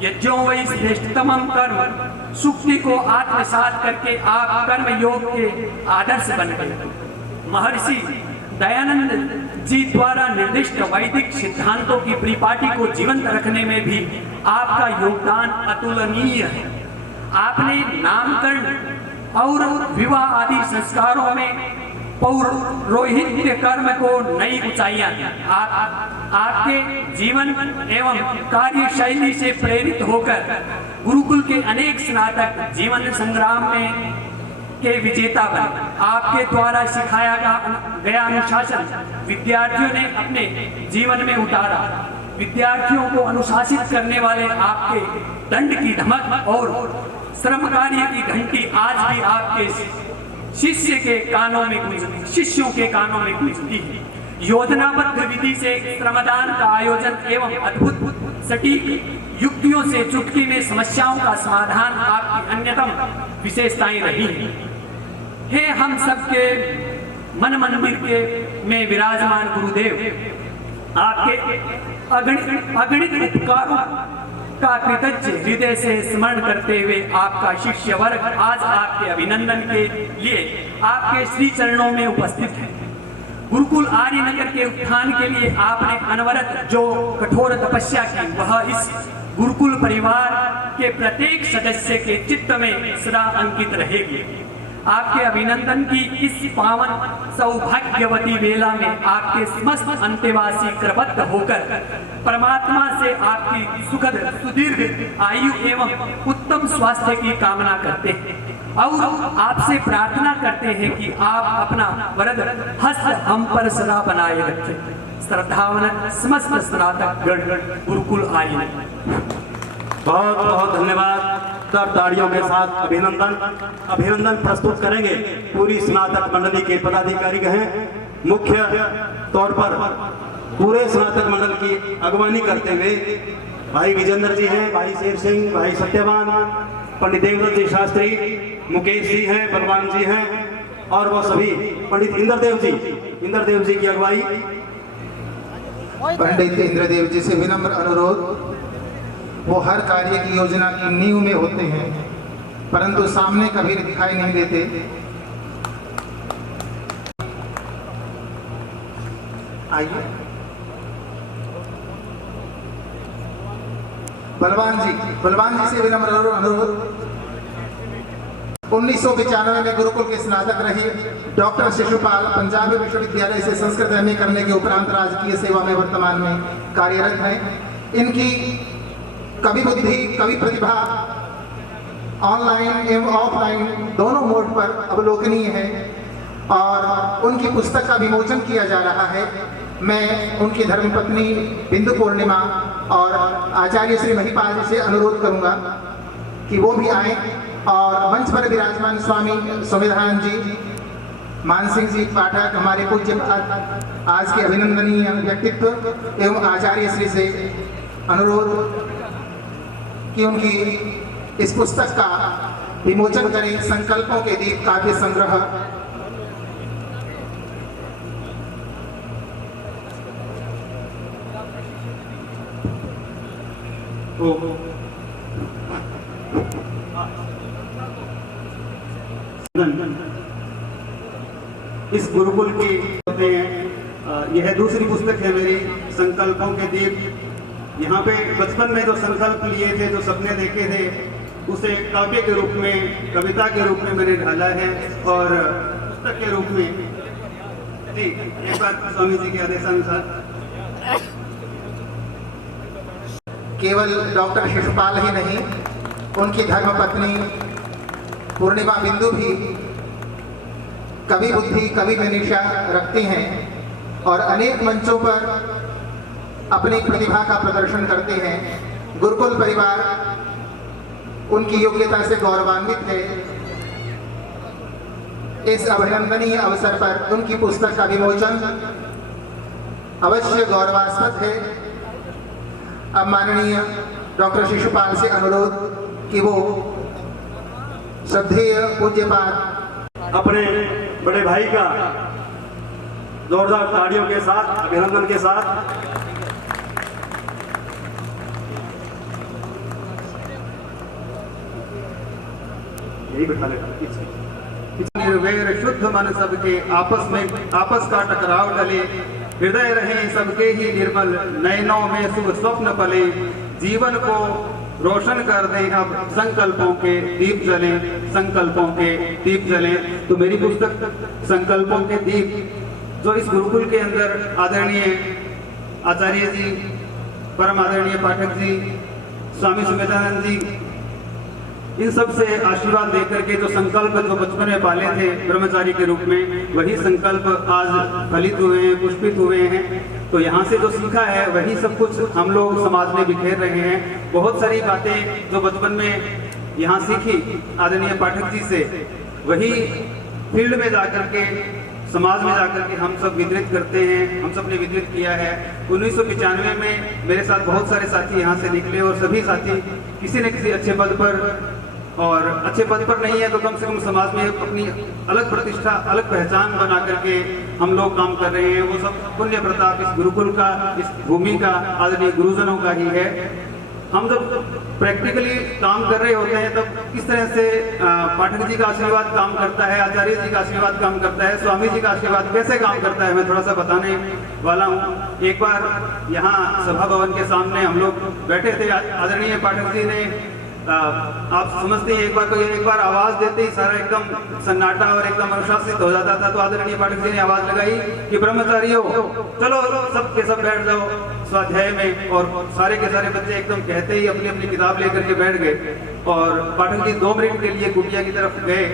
यज्ञों वही श्रेष्ठतम कर्म सुक्ति को आत्मसात करके आप कर्म योग के आदर्श बन गए। महर्षि दयानंद जी द्वारा निर्दिष्ट वैदिक सिद्धांतों की परिपाटी को जीवंत रखने में भी आपका योगदान अतुलनीय है। आपने नामकरण और विवाह आदि संस्कारों में पौरोहित्य कर्म को नई ऊंचाइयां दी। आपके जीवन एवं कार्य शैली से प्रेरित होकर गुरुकुल के अनेक स्नातक जीवन संग्राम में के विजेता बने। आपके द्वारा सिखाया गया अनुशासन विद्यार्थियों ने अपने जीवन में उतारा। विद्यार्थियों को अनुशासित करने वाले आपके दंड की धमक और श्रम कार्य की घंटी आज भी आपके शिष्यों के कानों में गूंजती है। योजनाबद्ध विधि से श्रमदान का आयोजन एवं अद्भुत सटीक युक्तियों से चुटकी में समस्याओं का समाधान आपकी अन्यतम विशेषताएं रही हैं। हे हम सबके मन मंदिर के में विराजमान गुरुदेव, आपके अगणित उपकारों का कृतज्ञ हृदय से स्मरण करते हुए आपका शिष्य वर्ग आज आपके अभिनंदन के लिए आपके श्री चरणों में उपस्थित है। गुरुकुल आर्यनगर के उत्थान के लिए आपने अनवरत जो कठोर तपस्या की, वह इस गुरुकुल परिवार के प्रत्येक सदस्य के चित्त में सदा अंकित रहेगी। आपके अभिनंदन की इस पावन सौभाग्यवती वेला में आपके समस्त अंतेवासी कृतज्ञ होकर परमात्मा से आपकी सुखद सुदीर्घ आयु एवं उत्तम स्वास्थ्य की कामना करते हैं और आपसे प्रार्थना करते हैं कि आप अपना वरद हस्त हम पर सदा बनाए रखें। श्रद्धावन समस्त स्नातक गण गुरुकुल आर्य। बहुत बहुत धन्यवाद। सब तालियों के साथ अभिनंदन प्रस्तुत करेंगे। पूरी स्नातक मंडली के पदाधिकारी हैं। मुख्य तौर पर पूरे स्नातक मंडल की अगवानी करते हुए भाई विजेंद्र जी हैं, भाई शेर सिंह, भाई सत्यवान, पंडित देवदत्त जी शास्त्री, मुकेश जी हैं, बलवान जी हैं और वो सभी पंडित इंद्रदेव जी की अगुवाई। पंडित इंद्रदेव जी से विनम्र अनुरोध, वो हर कार्य की योजना की नींव में होते हैं परंतु सामने कभी दिखाई नहीं देते। आइए। बलवान जी से विनम्र अनुरोध। 1995 में गुरुकुल के स्नातक रहे डॉक्टर शिशुपाल पंजाबी विश्वविद्यालय से संस्कृत एमए करने के उपरांत राजकीय सेवा में वर्तमान में कार्यरत हैं। इनकी कवि बुद्धि, कवि प्रतिभा ऑनलाइन एवं ऑफलाइन दोनों मोड पर अवलोकनीय है और उनकी पुस्तक का विमोचन किया जा रहा है। मैं उनकी धर्मपत्नी बिंदु पूर्णिमा और आचार्य श्री महिपाल जी से अनुरोध करूंगा कि वो भी आए और मंच पर विराजमान स्वामी संविधान जी, मान सिंह जी पाठक, हमारे पूज्य आज के अभिनंदनीय व्यक्तित्व एवं आचार्य श्री से अनुरोध कि उनकी इस पुस्तक का विमोचन करें। संकल्पों के दीप काव्य संग्रह। इस गुरुकुल की होते हैं। यह दूसरी पुस्तक है मेरी, संकल्पों के दीप। यहाँ पे बचपन में जो संकल्प लिए थे, जो सपने देखे थे, उसे काव्य के रूप में, कविता के रूप में मैंने ढाला है और पुस्तक के रूप में। जी, एक बार स्वामी जी के आदेशानुसार। केवल डॉक्टर शिशुपाल ही नहीं, उनकी धर्मपत्नी पूर्णिमा बिंदु भी कवि बुद्धि, कवि मनीषा रखती हैं और अनेक मंचों पर अपनी प्रतिभा का प्रदर्शन करते हैं। गुरुकुल परिवार उनकी योग्यता से गौरवान्वित है। इस अभिनंदनीय अवसर पर उनकी पुस्तक का विमोचन अवश्य गौरवास्पद है। अब माननीय डॉक्टर शिशुपाल से अनुरोध कि वो श्रद्धेय पूज्यपाद अपने बड़े भाई का जोरदार तालियों के साथ, अभिनंदन के साथ यही बैठा लेगा। निर्वैर शुद्ध मन सबके आपस का टकराव डले, हृदय रहे सबके ही निर्मल, नयनों में शुभ स्वप्न पले, जीवन को रोशन कर दे अब संकल्पों के दीप जले, संकल्पों के दीप जले। तो मेरी पुस्तक संकल्पों के दीप, जो इस गुरुकुल के अंदर आदरणीय आचार्य जी, परम आदरणीय पाठक जी, स्वामी सुमेधानंद जी, इन सब से आशीर्वाद देकर के जो संकल्प जो बचपन में पाले थे ब्रह्मचारी के रूप में, वही संकल्प आज फलित हुए हैं, पुष्पित हुए हैं। तो यहाँ से जो सीखा है वही सब कुछ हम लोग समाज में बिखेर रहे हैं। बहुत सारी बातें जो बचपन में यहाँ सीखी आदरणीय पाठक जी से, वही फील्ड में जाकर के, समाज में जाकर के हम सब वितरित करते हैं। हम सब ने वितरित किया है। 1995 में मेरे साथ बहुत सारे साथी यहाँ से निकले और सभी साथी किसी न किसी अच्छे पद पर, और अच्छे पद पर नहीं है तो कम से कम समाज में अपनी अलग प्रतिष्ठा, अलग पहचान बना करके हम लोग काम कर रहे हैं। वो सब पुण्य प्रताप इस गुरुकुल का, इस भूमि का, आदरणीय गुरुजनों का ही है। हम जब प्रैक्टिकली काम कर रहे होते हैं तब किस तरह से पाठक जी का आशीर्वाद काम करता है, आचार्य जी का आशीर्वाद काम करता है, स्वामी जी का आशीर्वाद कैसे काम करता है, मैं थोड़ा सा बताने वाला हूँ। एक बार यहाँ सभा भवन के सामने हम लोग बैठे थे, आदरणीय पाठक जी ने, आप समझते हैं, एक बार आवाज देते ही सारा एकदम सन्नाटा और एकदम अनुशासित हो जाता था। तो आदरणीय पाठक जी ने आवाज लगाई कि ब्रह्मचारियों चलो सब के सब बैठ जाओ स्वाध्याय में, और सारे के सारे बच्चे एकदम कहते ही अपनी अपनी किताब लेकर के बैठ गए। और पाठक जी 2 मिनट के लिए कुटिया की तरफ गए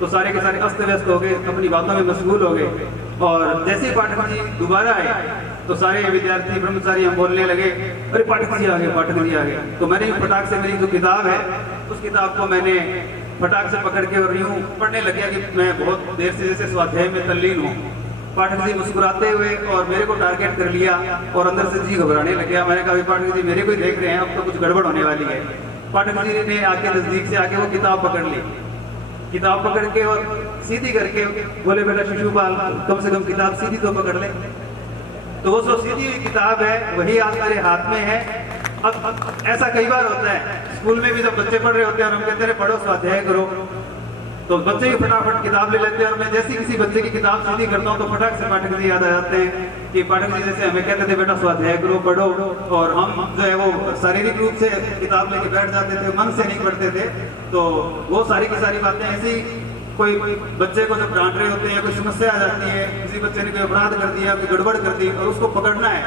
तो सारे के सारे अस्त व्यस्त हो गए, अपनी बातों में मशगूल हो गए। और जैसे ही पाठक जी दोबारा आए तो सारे विद्यार्थी ब्रह्मचारी हम बोलने लगे, अरे पाठक जी आ गए, पाठक जी आ गए। तो मैंने फटाक से मेरी जो किताब है उस किताब को मैंने फटाक से पकड़ के और यूं पढ़ने लग गया कि मैं बहुत देर से जैसे स्वाध्याय में तल्लीन हूँ। पाठक जी मुस्कुराते हुए और मेरे को टारगेट कर लिया और अंदर से जी घबराने लग गया। मैंने कहा पाठक जी मेरे को ही देख रहे हैं, अब तो कुछ गड़बड़ होने वाली है। पाठक जी ने आके नजदीक से आके वो किताब पकड़ ली, किताब पकड़ के और सीधी करके बोले बेटा शिशुपाल कम से कम किताब सीधी तो पकड़ ले। तो वो जो सीधी हुई किताब है वही आज मेरे हाथ में है। अब ऐसा कई बार होता है स्कूल में भी जब बच्चे पढ़ रहे होते हैं और हम कहते हैं पढ़ो स्वाध्याय करो, तो बच्चे ही फटाफट किताब ले लेते हैं। और मैं जैसी किसी बच्चे की किताब सीधी करता हूँ तो फटाक से पाठक जी याद आ जाते हैं। कि पाठक जी जैसे हमें कहते थे बेटा स्वाध्याय करो, पढ़ो, और हम जो है वो शारीरिक रूप से किताब लेके बैठ जाते थे, मन से नहीं पढ़ते थे। तो वो सारी की सारी बातें ऐसी, कोई बच्चे को जब डांट रहे होते हैं, कोई समस्या आ जाती है, किसी बच्चे ने कोई अपराध कर दिया, कोई गड़बड़ कर दी और उसको पकड़ना है,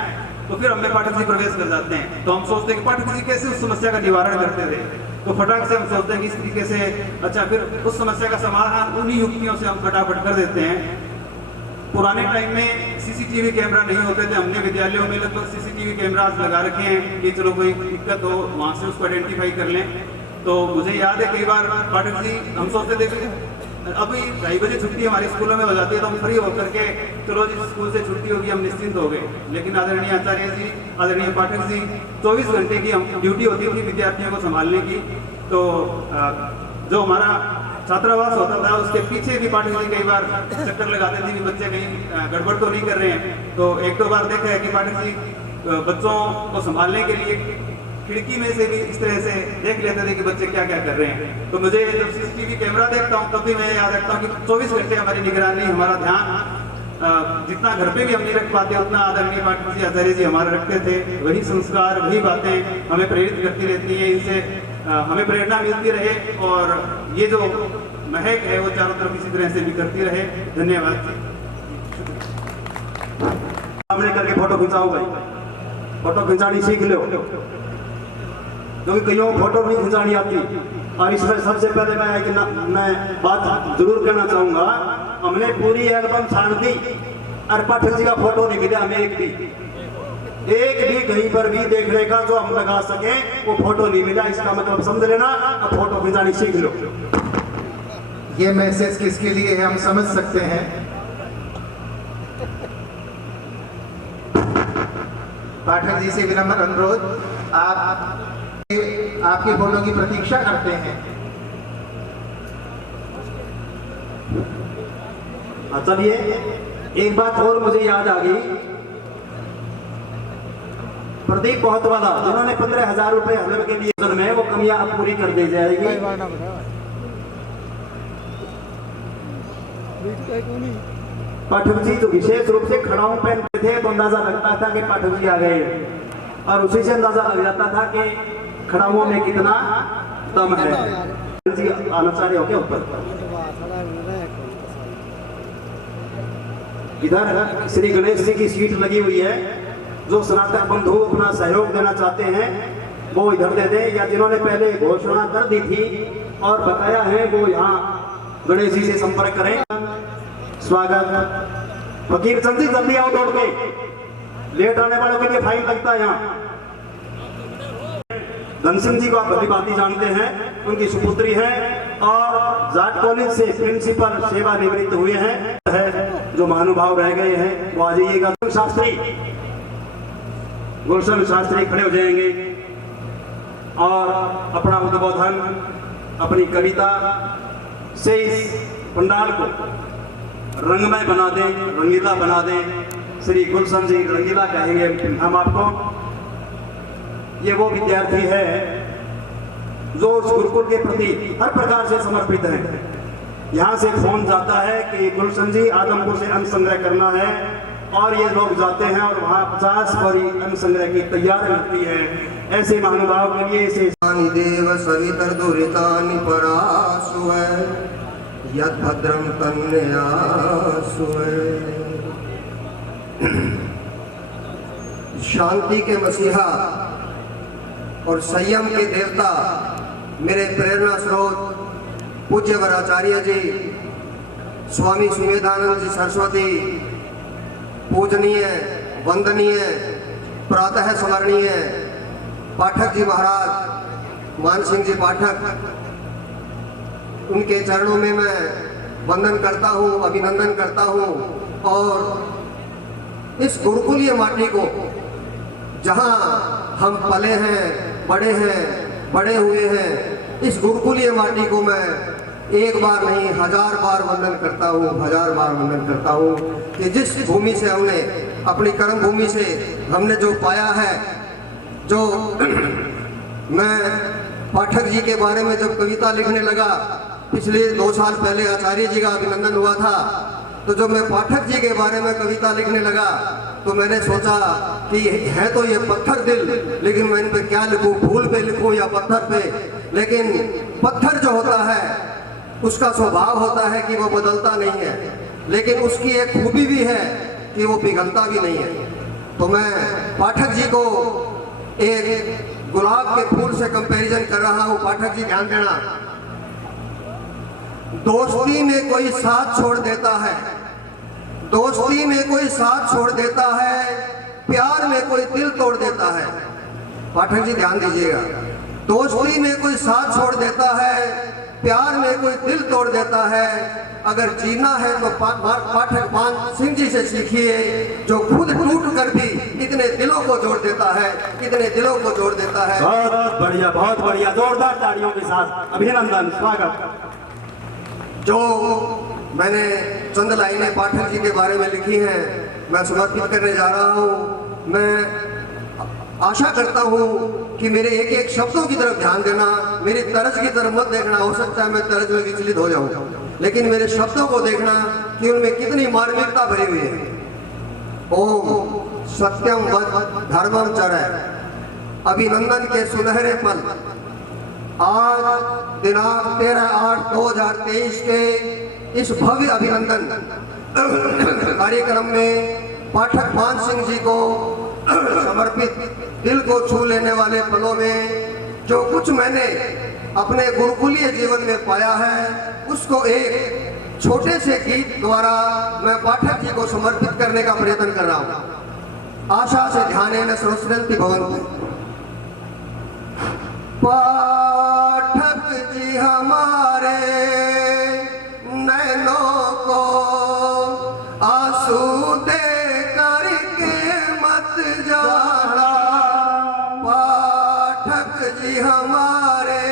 तो फिर हमें पाठक जी प्रवेश कर जाते हैं। तो हम सोचते हैं कि पाठक जी कैसे उस समस्या का निवारण करते थे, तो फटाक से हम सोचते हैं कि इस तरीके से अच्छा फिर उस समस्या का समाधान उन्हीं युक्तियों से हम फटाफट कर देते हैं। पुराने टाइम में सीसीटीवी कैमरा नहीं होते थे, हमने विद्यालयों में लगभग सीसीटीवी कैमरास लगा रखे हैं कि चलो कोई दिक्कत हो वहाँ से उसको आइडेंटिफाई कर लें। तो मुझे याद है कई बार पाठक जी, हम सोचते थे अभी 2:30 बजे छुट्टी हमारे स्कूलों में हो जाती है तो हम फ्री होकर के चलो जी स्कूल से छुट्टी होगी, हम निश्चिंत हो गए। लेकिन आदरणीय आचार्य जी, आदरणीय पाठक जी, 24 घंटे की हम ड्यूटी होती थी विद्यार्थियों को संभालने की। तो जो हमारा छात्रावास होता था उसके पीछे भी पाठक जी कई बार चक्कर लगाते थे कि बच्चे कहीं गड़बड़ तो नहीं कर रहे हैं। तो 1-2 बार देखा है कि पाठक जी बच्चों को संभालने के लिए खिड़की में से भी इस तरह से देख लेते थे कि बच्चे क्या क्या कर रहे हैं। तो मुझे जब सीसीटीवी कैमरा देखता हूँ तब भी मैं याद रखता हूँ कि 24 घंटे हमारी निगरानी, हमारा ध्यान जितना घर पे भी हम नहीं रख पाते उतना आदरणीय पाठक जी, आचार्य जी हमारा रखते थे। वही संस्कार, वही बातें हमें प्रेरित करती रहती है, इनसे हमें प्रेरणा मिलती रहे और ये जो महक है वो चारों तरफ इसी तरह से भी करती रहे। धन्यवाद जी। सामने करके फोटो खिंचाओ भाई, फोटो खिंचानी सीख लो, क्योंकि कईयों को फोटो नहीं खिंचानी आती। और इसमें सबसे पहले मैं बात जरूर कहना चाहूंगा, हमने पूरी एल्बम छान दी और पाठक जी का फोटो नहीं मिला हमें एक भी कहीं पर भी देखने का जो हम लगा सके वो फोटो नहीं मिला। इसका मतलब समझ लेना, अब फोटो खिंचानी सीख लो। ये मैसेज किसके लिए है हम समझ सकते हैं। पाठक जी से विनम्र अनुरोध, आपके फोटो की प्रतीक्षा करते हैं। चलिए, एक बात और मुझे याद आ गई, प्रदीप बहुत वाला जिन्होंने 15,000 रुपए हलवे के लिए में वो कमियां अब पूरी कर दी जाएगी। पाठक जी तो विशेष रूप से खड़ाऊ पहनते थे तो अंदाजा लगता था कि पाठक जी आ गए, और उसी से अंदाजा लग जाता था कि खड़ाऊं में कितना दम है। जी आना चाह रहे हो क्या ऊपर? इधर श्री गणेश जी की सीट लगी हुई है, जो स्नातक बंधु अपना सहयोग देना चाहते हैं वो इधर दे दें, या जिन्होंने पहले घोषणा कर दी थी और बताया है वो यहाँ गणेश जी से संपर्क करें। स्वागत। फकीर चंद जी जल्दी आओ दौड़ के, लेट आने वालों के लिए फाइन लगता है यहाँ। धनसिंह जी को आप भली भांति जानते हैं, उनकी सुपुत्री है और जाट कॉलेज से प्रिंसिपल सेवा निवृत्त हुए हैं। जो महानुभाव रह गए हैं वो आ जाइएगा। शास्त्री, गुलशन शास्त्री खड़े हो जाएंगे और अपना उद्बोधन, अपनी कविता से इस पंडाल को रंगमय बना दें, रंगीला बना दें। श्री गुलशन जी रंगीला कहेंगे हम आपको। ये वो विद्यार्थी है जो उस गुरुकुल के प्रति हर प्रकार से समर्पित है। यहाँ से फोन जाता है कि गुलशन जी आदमपुर से अन्न संग्रह करना है, और ये लोग जाते हैं और वहाँ 50 बोरी अन्न संग्रह की तैयारी लगती है। ऐसे महानुभाव के लिए इसे देव सवितर दुरितानि परासुवे यद भद्रम तन्यासुवे। शांति के मसीहा और संयम के देवता मेरे प्रेरणा स्रोत पूज्य वराचार्य जी स्वामी सुमेधानंद जी सरस्वती, पूजनीय वंदनीय प्रातः स्मरणीय पाठक जी महाराज मान सिंह जी पाठक, उनके चरणों में मैं वंदन करता हूँ, अभिनंदन करता हूँ। और इस गुरुकुलीय माटी को जहाँ हम पले हैं, बड़े हुए हैं, इस गुरुकुलीय माटी को मैं एक बार नहीं 1000 बार वंदन करता हूँ, 1000 बार वंदन करता हूँ कि जिस भूमि से हमने, अपनी कर्म भूमि से हमने जो पाया है। जो मैं पाठक जी के बारे में जब कविता लिखने लगा, पिछले 2 साल पहले आचार्य जी का अभिनंदन हुआ था, तो जब मैं पाठक जी के बारे में कविता लिखने लगा तो मैंने सोचा कि है तो ये पत्थर दिल, लेकिन मैं इन पे क्या लिखूं, फूल पे लिखूं या पत्थर पे। लेकिन पत्थर जो होता है उसका स्वभाव होता है कि वो बदलता नहीं है, लेकिन उसकी एक खूबी भी है कि वो पिघलता भी नहीं है। तो मैं पाठक जी को एक गुलाब के फूल से कंपैरिजन कर रहा हूं। पाठक जी ध्यान देना, दोस्ती में कोई साथ छोड़ देता है, दोस्ती में कोई साथ छोड़ देता है, प्यार में कोई दिल तोड़ देता है। पाठक जी ध्यान दीजिएगा, दोस्ती में कोई साथ छोड़ देता है, प्यार में कोई दिल तोड़ देता है। अगर जीना है तो पाठक मान सिंह जी से सीखिए, जो खुद टूट कर भी कितने दिलों को जोड़ देता है, कितने दिलों को जोड़ देता है। बहुत बढ़िया, जोरदार तालियों के साथ अभिनंदन, स्वागत। जो मैंने चंद लाइनें पाठक जी के बारे में लिखी हैं मैं समर्पित करने जा रहा हूँ। मैं आशा करता हूँ कि मेरे एक एक शब्दों की तरफ ध्यान देना, मेरी तर्ज की तरफ मत देखना। हो सकता है मैं तर्ज में विचलित हो जाऊँ, लेकिन मेरे शब्दों को देखना कि उनमें कितनी मार्मिकता भरी हुई है। ओम सत्यम वद धर्मम चरय, अभिनंदन के सुनहरे पल। आज दिनांक 13/8/2023 के इस भव्य अभिनंदन कार्यक्रम में पाठक मान सिंह जी को समर्पित दिल को छू लेने वाले पलों में जो कुछ मैंने अपने गुरुकुलीय जीवन में पाया है, उसको एक छोटे से गीत द्वारा मैं पाठक जी को समर्पित करने का प्रयत्न कर रहा हूँ। आशा से ध्यान है न सरस्वती भवन। पाठक जी हमारे नैनों को आंसू दे करके मत जाना, पाठक जी हमारे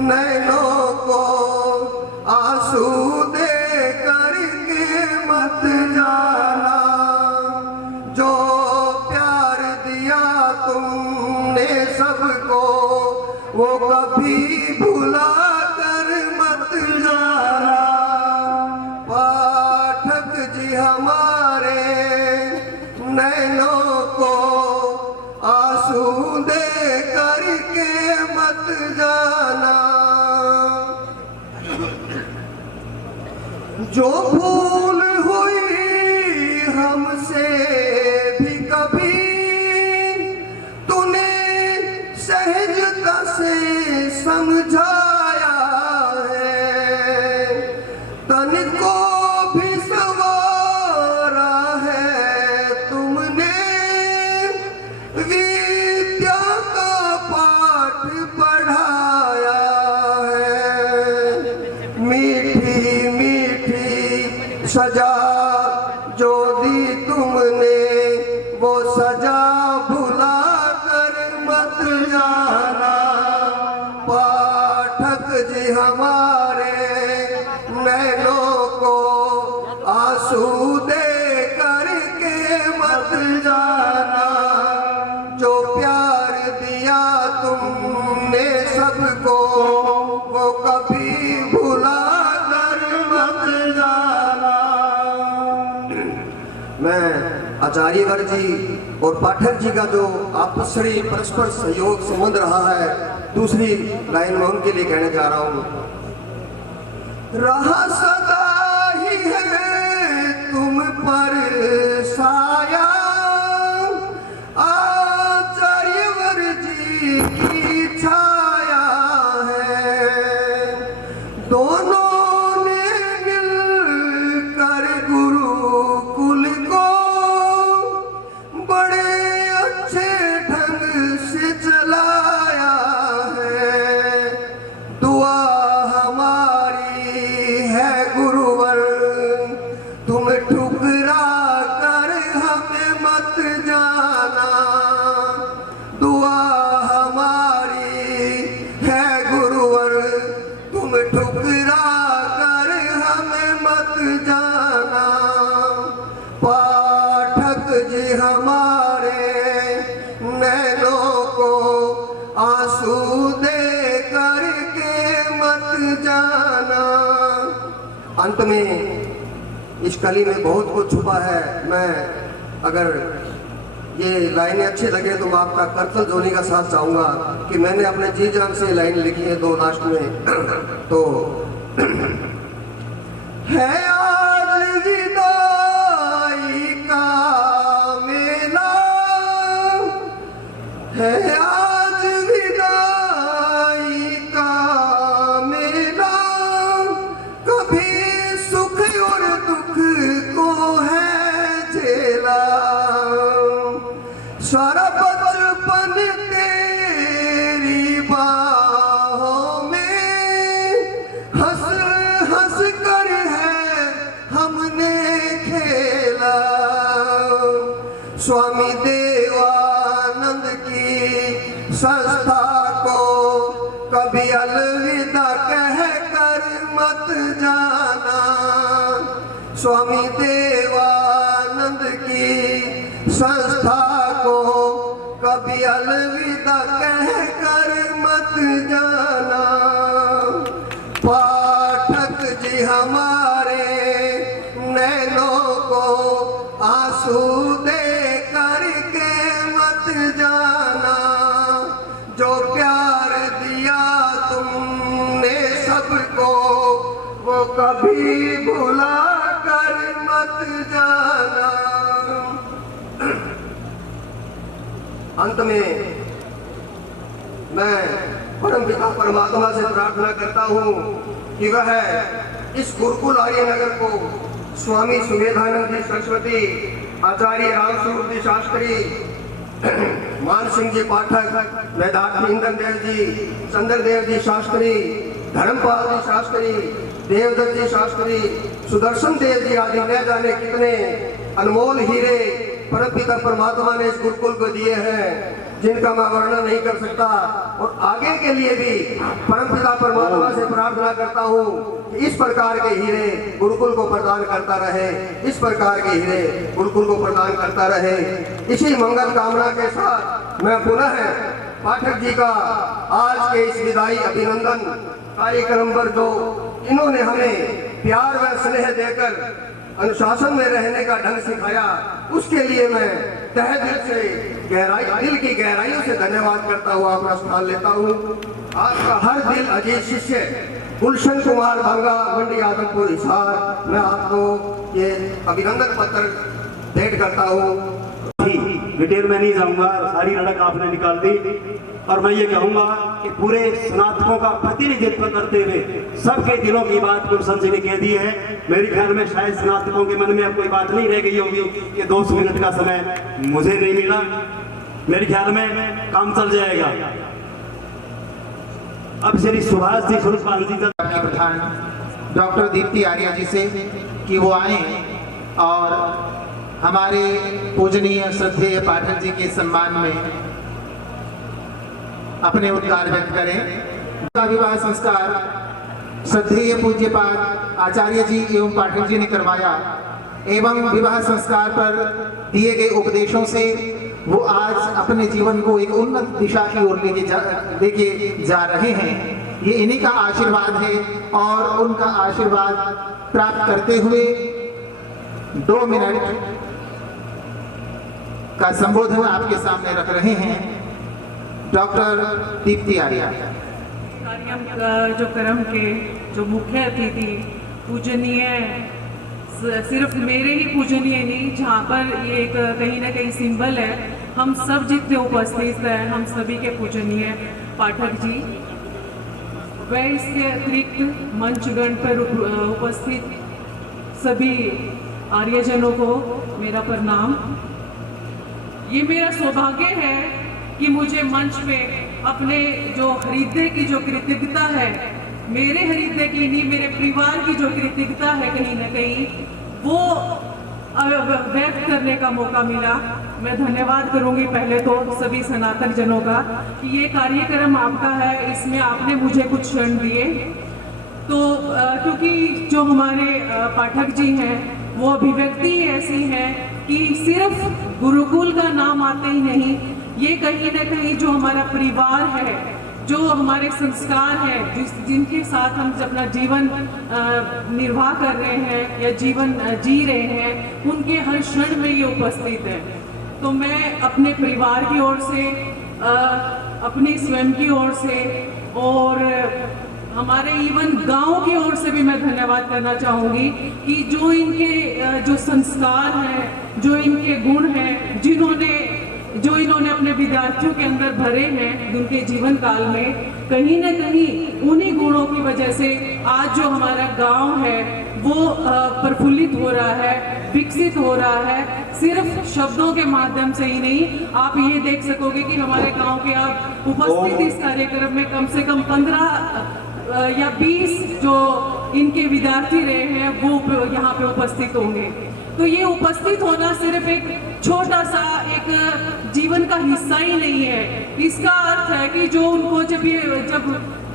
नैनों को आंसू दे करके मत जाना। जो प्यार दिया तुमने सबको वो कभी भुला कर मत जाना। पाठक जी हमारे नैनों को आंसू दे करके मत जाना। जो भूल हुई हमसे भी कभी तूने सहजता से समझाया है, तन को भी संवारा है तुमने, विद्या का पाठ पढ़ाया है। मीठी मीठी सजा जो दी तुमने, वो सजा भुला कर मत जाना। पाठक जी हमारे नैनों को आंसू दे करके मत जाना। जो प्यार दिया तुमने सबको वो कभी भुला कर मत जाना। मैं आचार्यवर जी और पाठक जी का जो आपसी परस्पर सहयोग संबंध रहा है, दूसरी लाइन में उनके लिए कहने जा रहा हूँ। रहा सदा ही है तुम पर साया, आचार्यवर जी की छाया है। दोनों ने मिलकर गुरुकुल को बड़े अच्छे ढंग से चलाया है। दुआ हमारी है गुरुवर, तुम ठुकरा कर हमें मत जाना। दुआ हमारी है गुरुवर, तुम ठुकरा कर हमें मत जाना। पाठक जी हमारे नैनों को आंसू दे करके मत जाना। अंत में इस कली में बहुत कुछ छुपा है। मैं अगर ये लाइनें अच्छी लगे तो मैं आपका करतल जोनी का साथ चाहूँगा कि मैंने अपने जी जान से लाइन लिखी है 2 लास्ट में। तो है आज विदाई का मेला, है आज विदाई का मेला, कभी सुख और दुख को है झेला, सारा बचपन तेरी बाहों में हंस हंस कर है हमने खेला। स्वामी देवानंद की संस्था को कभी अलविदा कह कर मत जाना। स्वामी देवानंद की संस्था को कभी अलविदा कह कर मत जाना। पाठक जी हमारे नैनों को आंसू दे करके मत जाना। जो प्यार दिया तुमने सबको वो कभी भुला कर मत जाना। अंत में मैं परम पिता परमात्मा से प्रार्थना करता हूँ कि वह इस गुरुकुल आर्य नगर को स्वामी सुमेधानंद जी सरस्वती, आचार्य रामस्वरूप जी शास्त्री, मान सिंह जी पाठक, वेदांत इंदन देव जी, चंद्रदेव जी शास्त्री, धर्मपाल जी शास्त्री, देवदत्त जी शास्त्री, सुदर्शन देव जी आदि न जाने कितने अनमोल हीरे परमपिता परमात्मा ने इस गुरुकुल को दिए हैं, जिनका मैं वर्णन नहीं कर सकता। और आगे के लिए भी परमपिता परमात्मा से प्रार्थना करता हूँ कि इस प्रकार के हीरे गुरुकुल को प्रदान करता रहे, इस प्रकार के हीरे गुरुकुल को प्रदान करता रहे। इसी मंगल कामना के साथ मैं पुनः पाठक जी का आज के इस विदाई अभिनंदन कार्यक्रम पर जो इन्होंने हमें प्यार व स्नेह देकर अनुशासन में रहने का ढंग सिखाया, उसके लिए मैं तहे दिल से दिल की गहराइयों से धन्यवाद करता हुआ अपना स्थान लेता हूँ। आपका हर दिल अजीत शिष्य गुलशन कुमार भांगा, मंडी आदमपुर हिसार, मैं आपको ये अभिनंदन पत्र भेंट करता हूँ। डिटेल में नहीं जाऊंगा, सारी लड़क आपने निकाल दी। और मैं ये कहूंगा कि पूरे स्नातकों का प्रतिनिधित्व करते हुए सबके दिलों की बात गुलशन जी ने कह दी है। मेरे ख्याल में शायद स्नातकों के मन में अब कोई बात नहीं रह गई होगी कि 2 मिनट का समय मुझे नहीं मिला। मेरे ख्याल में काम चल जाएगा। अब श्री सुभाष जी स्वरूपाल जी का प्रधान डॉक्टर दीप्ति आर्या जी से कि वो आए और हमारे पूजनीय श्रद्धेय पाठक जी के सम्मान में अपने उद्गार व्यक्त करें। का विवाह संस्कार श्रद्धेय पूज्यपाद आचार्य जी एवं पाठक जी ने करवाया एवं विवाह संस्कार पर दिए गए उपदेशों से वो आज अपने जीवन को एक उन्नत दिशा की ओर लेके जा रहे हैं। ये इन्हीं का आशीर्वाद है और उनका आशीर्वाद प्राप्त करते हुए 2 मिनट का संबोधन आपके सामने रख रहे हैं डॉक्टर दीप्ति आर्या। जो कर्म के जो मुख्य अतिथि पूजनीय, सिर्फ मेरे ही पूजनीय नहीं, जहाँ पर ये एक कहीं ना कहीं सिंबल है, हम सब जितने उपस्थित हैं हम सभी के पूजनीय पाठक जी, वह इसके अतिरिक्त मंचगण पर उपस्थित सभी आर्यजनों को मेरा प्रणाम। ये मेरा सौभाग्य है कि मुझे मंच पे अपने जो हृदय की जो कृतज्ञता है, मेरे हृदय की नहीं, मेरे परिवार की जो कृतज्ञता है कहीं ना कहीं वो व्यक्त करने का मौका मिला। मैं धन्यवाद करूंगी पहले तो सभी स्नातक जनों का कि ये कार्यक्रम आपका है, इसमें आपने मुझे कुछ क्षण दिए। तो क्योंकि जो हमारे पाठक जी हैं वो अभिव्यक्ति ऐसी है कि सिर्फ गुरुकुल का नाम आते ही नहीं, ये कहीं ना कहीं जो हमारा परिवार है जो हमारे संस्कार हैं, जिनके साथ हम अपना जीवन निर्वाह कर रहे हैं या जीवन जी रहे हैं, उनके हर क्षण में ये उपस्थित है। तो मैं अपने परिवार की ओर से, अपनी स्वयं की ओर से और हमारे इवन गांव की ओर से भी मैं धन्यवाद करना चाहूँगी कि जो इनके जो संस्कार हैं, जो इनके गुण हैं, जो इन्होंने अपने विद्यार्थियों के अंदर भरे हैं उनके जीवन काल में, कहीं न कहीं उन्हीं गुणों की वजह से आज जो हमारा गांव है वो प्रफुल्लित हो रहा है, विकसित हो रहा है। सिर्फ शब्दों के माध्यम से ही नहीं, आप ये देख सकोगे कि हमारे गांव के आप उपस्थित इस कार्यक्रम में कम से कम 15 या 20 जो इनके विद्यार्थी रहे हैं वो यहाँ पे उपस्थित होंगे। तो ये उपस्थित होना सिर्फ एक छोटा सा एक जीवन का हिस्सा ही नहीं है, इसका अर्थ है कि जो उनको जब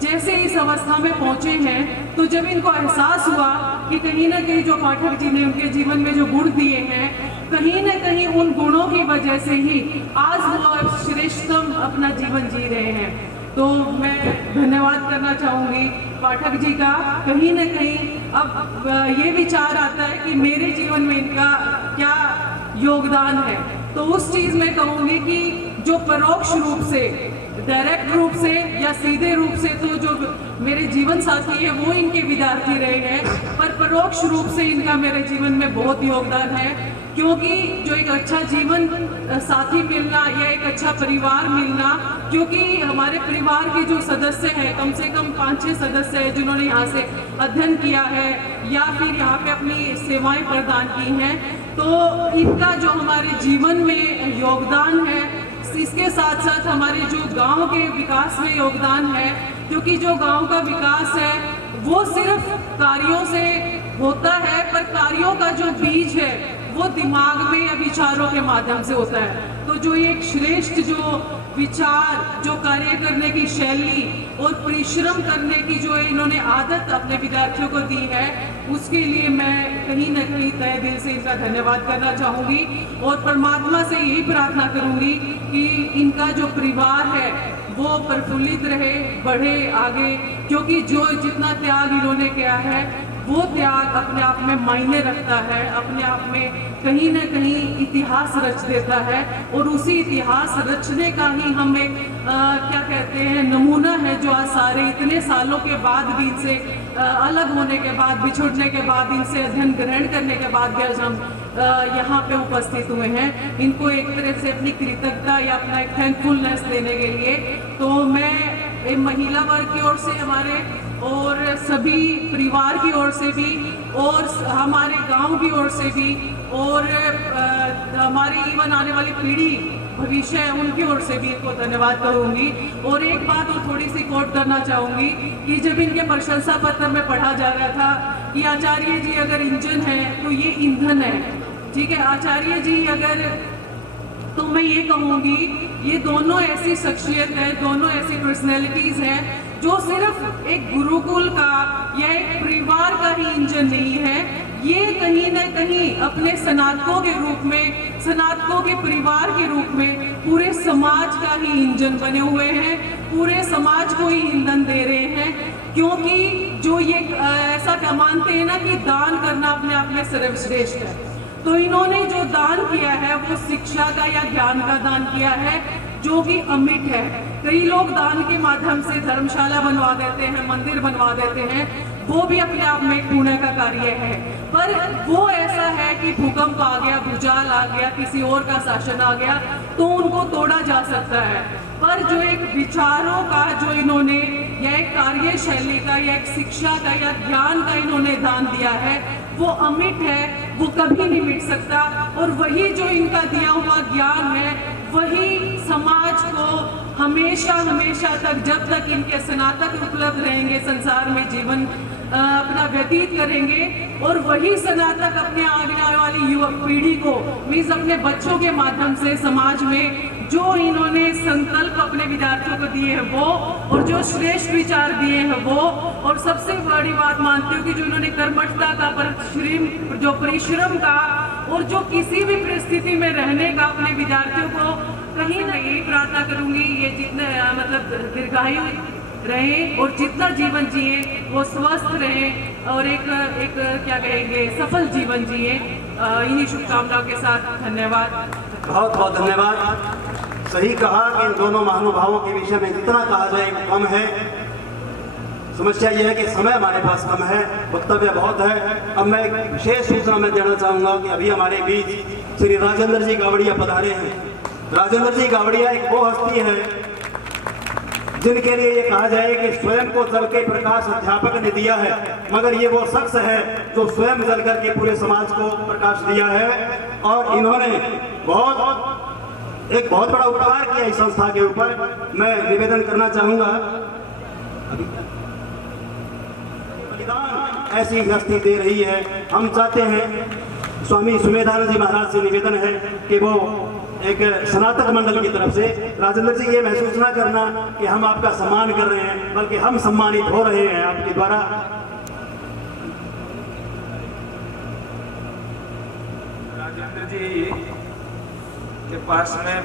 जैसे इस अवस्था में पहुंचे हैं, तो जब इनको एहसास हुआ कि कहीं ना कहीं जो पाठक जी ने उनके जीवन में जो गुण दिए हैं, कहीं ना कहीं उन गुणों की वजह से ही आज वो श्रेष्ठतम अपना जीवन जी रहे हैं। तो मैं धन्यवाद करना चाहूँगी पाठक जी का। कहीं ना कहीं अब ये विचार आता है कि मेरे जीवन में इनका क्या योगदान है, तो उस चीज़ में कहूँगी कि जो परोक्ष रूप से, डायरेक्ट रूप से या सीधे रूप से तो जो मेरे जीवन साथी है वो इनके विद्यार्थी रहे हैं, पर परोक्ष रूप से इनका मेरे जीवन में बहुत योगदान है। क्योंकि जो एक अच्छा जीवन साथी मिलना या एक अच्छा परिवार मिलना, क्योंकि हमारे परिवार के जो सदस्य हैं, कम से कम 5-6 सदस्य हैं जिन्होंने यहाँ से अध्ययन किया है या फिर यहाँ पे अपनी सेवाएं प्रदान की हैं, तो इनका जो हमारे जीवन में योगदान है, इसके साथ साथ हमारे जो गांव के विकास में योगदान है। क्योंकि जो गांव का विकास है वो सिर्फ कार्यों से होता है, पर कार्यों का जो बीज है वो दिमाग में या विचारों के माध्यम से होता है। तो जो एक श्रेष्ठ जो विचार, जो कार्य करने की शैली और परिश्रम करने की जो इन्होंने आदत अपने विद्यार्थियों को दी है, उसके लिए मैं कहीं न कहीं तहे दिल से इनका धन्यवाद करना चाहूँगी और परमात्मा से यही प्रार्थना करूँगी कि इनका जो परिवार है वो प्रफुल्लित रहे, बढ़े आगे। क्योंकि जो जितना त्याग इन्होंने किया है वो त्याग अपने आप में मायने रखता है, अपने आप में कहीं न कहीं इतिहास रच देता है, और उसी इतिहास रचने का ही हम एक क्या कहते हैं नमूना है, जो आज सारे इतने सालों के बाद भी इनसे अलग होने के बाद, बिछुड़ने के बाद, इनसे अध्ययन ग्रहण करने के बाद भी आज हम यहाँ पे उपस्थित हुए हैं, इनको एक तरह से अपनी कृतज्ञता या अपना एक थैंकफुलनेस देने के लिए। तो मैं महिला वर्ग की ओर से हमारे और सभी परिवार की ओर से भी और हमारे गांव की ओर से भी और हमारी इवन आने वाली पीढ़ी भविष्य है उनकी ओर से भी इनको धन्यवाद करूंगी। और एक बात और थोड़ी सी कोट करना चाहूँगी कि जब इनके प्रशंसा पत्र में पढ़ा जा रहा था कि आचार्य जी अगर इंजन है तो ये ईंधन है, ठीक है, आचार्य जी अगर, तो मैं ये कहूँगी ये दोनों ऐसी शख्सियत है, दोनों ऐसी पर्सनैलिटीज़ हैं जो सिर्फ एक गुरुकुल का या एक परिवार का ही इंजन नहीं है, ये कहीं न कहीं अपने स्नातकों के रूप में, स्नातकों के परिवार के रूप में पूरे समाज का ही इंजन बने हुए हैं, पूरे समाज को ही ईंधन दे रहे हैं। क्योंकि जो ये ऐसा मानते हैं ना कि दान करना अपने आप में सर्वश्रेष्ठ है, तो इन्होंने जो दान किया है वो शिक्षा का या ज्ञान का दान किया है, जो कि अमिट है। कई लोग दान के माध्यम से धर्मशाला बनवा देते हैं, मंदिर बनवा देते हैं, वो भी अपने आप में एक पुण्य का कार्य है, पर वो ऐसा है कि भूकंप आ गया, भूचाल आ गया, किसी और का शासन आ गया तो उनको तोड़ा जा सकता है। पर जो एक विचारों का जो इन्होंने या एक कार्यशैली का या एक शिक्षा का या ज्ञान का इन्होंने दान दिया है वो अमिट है, वो कभी नहीं मिट सकता। और वही जो इनका दिया हुआ ज्ञान है वही समाज को हमेशा हमेशा तक, जब तक इनके स्नातक उपलब्ध रहेंगे, संसार में जीवन अपना व्यतीत करेंगे, और वही स्नातक अपने आने वाली युवा पीढ़ी को, मीन्स अपने बच्चों के माध्यम से समाज में जो इन्होंने संकल्प अपने विद्यार्थियों को दिए हैं वो, और जो श्रेष्ठ विचार दिए हैं वो, और सबसे बड़ी बात मानती हूँ कि जो इन्होंने कर्मठता का, परिश्रम का, और जो किसी भी परिस्थिति में रहने का अपने विद्यार्थियों को कहीं मैं यही प्रार्थना करूंगी ये जितने मतलब दीर्घायु रहे और जितना जीवन जिए वो स्वस्थ रहे और एक क्या कहेंगे सफल जीवन जिए। इन्हीं शुभकामनाओं के साथ धन्यवाद। बहुत बहुत धन्यवाद। सही कहा कि इन दोनों महानुभावों के विषय में जितना कहा जाए कम है। समस्या यह है कि समय हमारे पास कम है, वक्तव्य बहुत है। अब मैं एक विशेष सूचना मैं देना चाहूँगा कि अभी हमारे बीच श्री राजेंद्र जी गावड़िया पधारे हैं। राजेंद्र जी गावड़िया एक वो हस्ती है जिनके लिए ये कहा जाए कि स्वयं को जल के प्रकाश अध्यापक ने दिया है, मगर ये वो शख्स है जो स्वयं जल करके पूरे समाज को प्रकाश दिया है। और इन्होंने एक बहुत बड़ा उपकार किया इस संस्था के ऊपर। मैं निवेदन करना चाहूँगा, बलिदान ऐसी हस्ती दे रही है। हम चाहते हैं, स्वामी सुमेधानंद जी महाराज से निवेदन है कि वो एक स्नातक मंडल की तरफ से राजेंद्र जी ये महसूस ना करना कि हम आपका सम्मान कर रहे हैं, बल्कि हम सम्मानित हो रहे हैं आपके द्वारा। राजेंद्र जी के पास में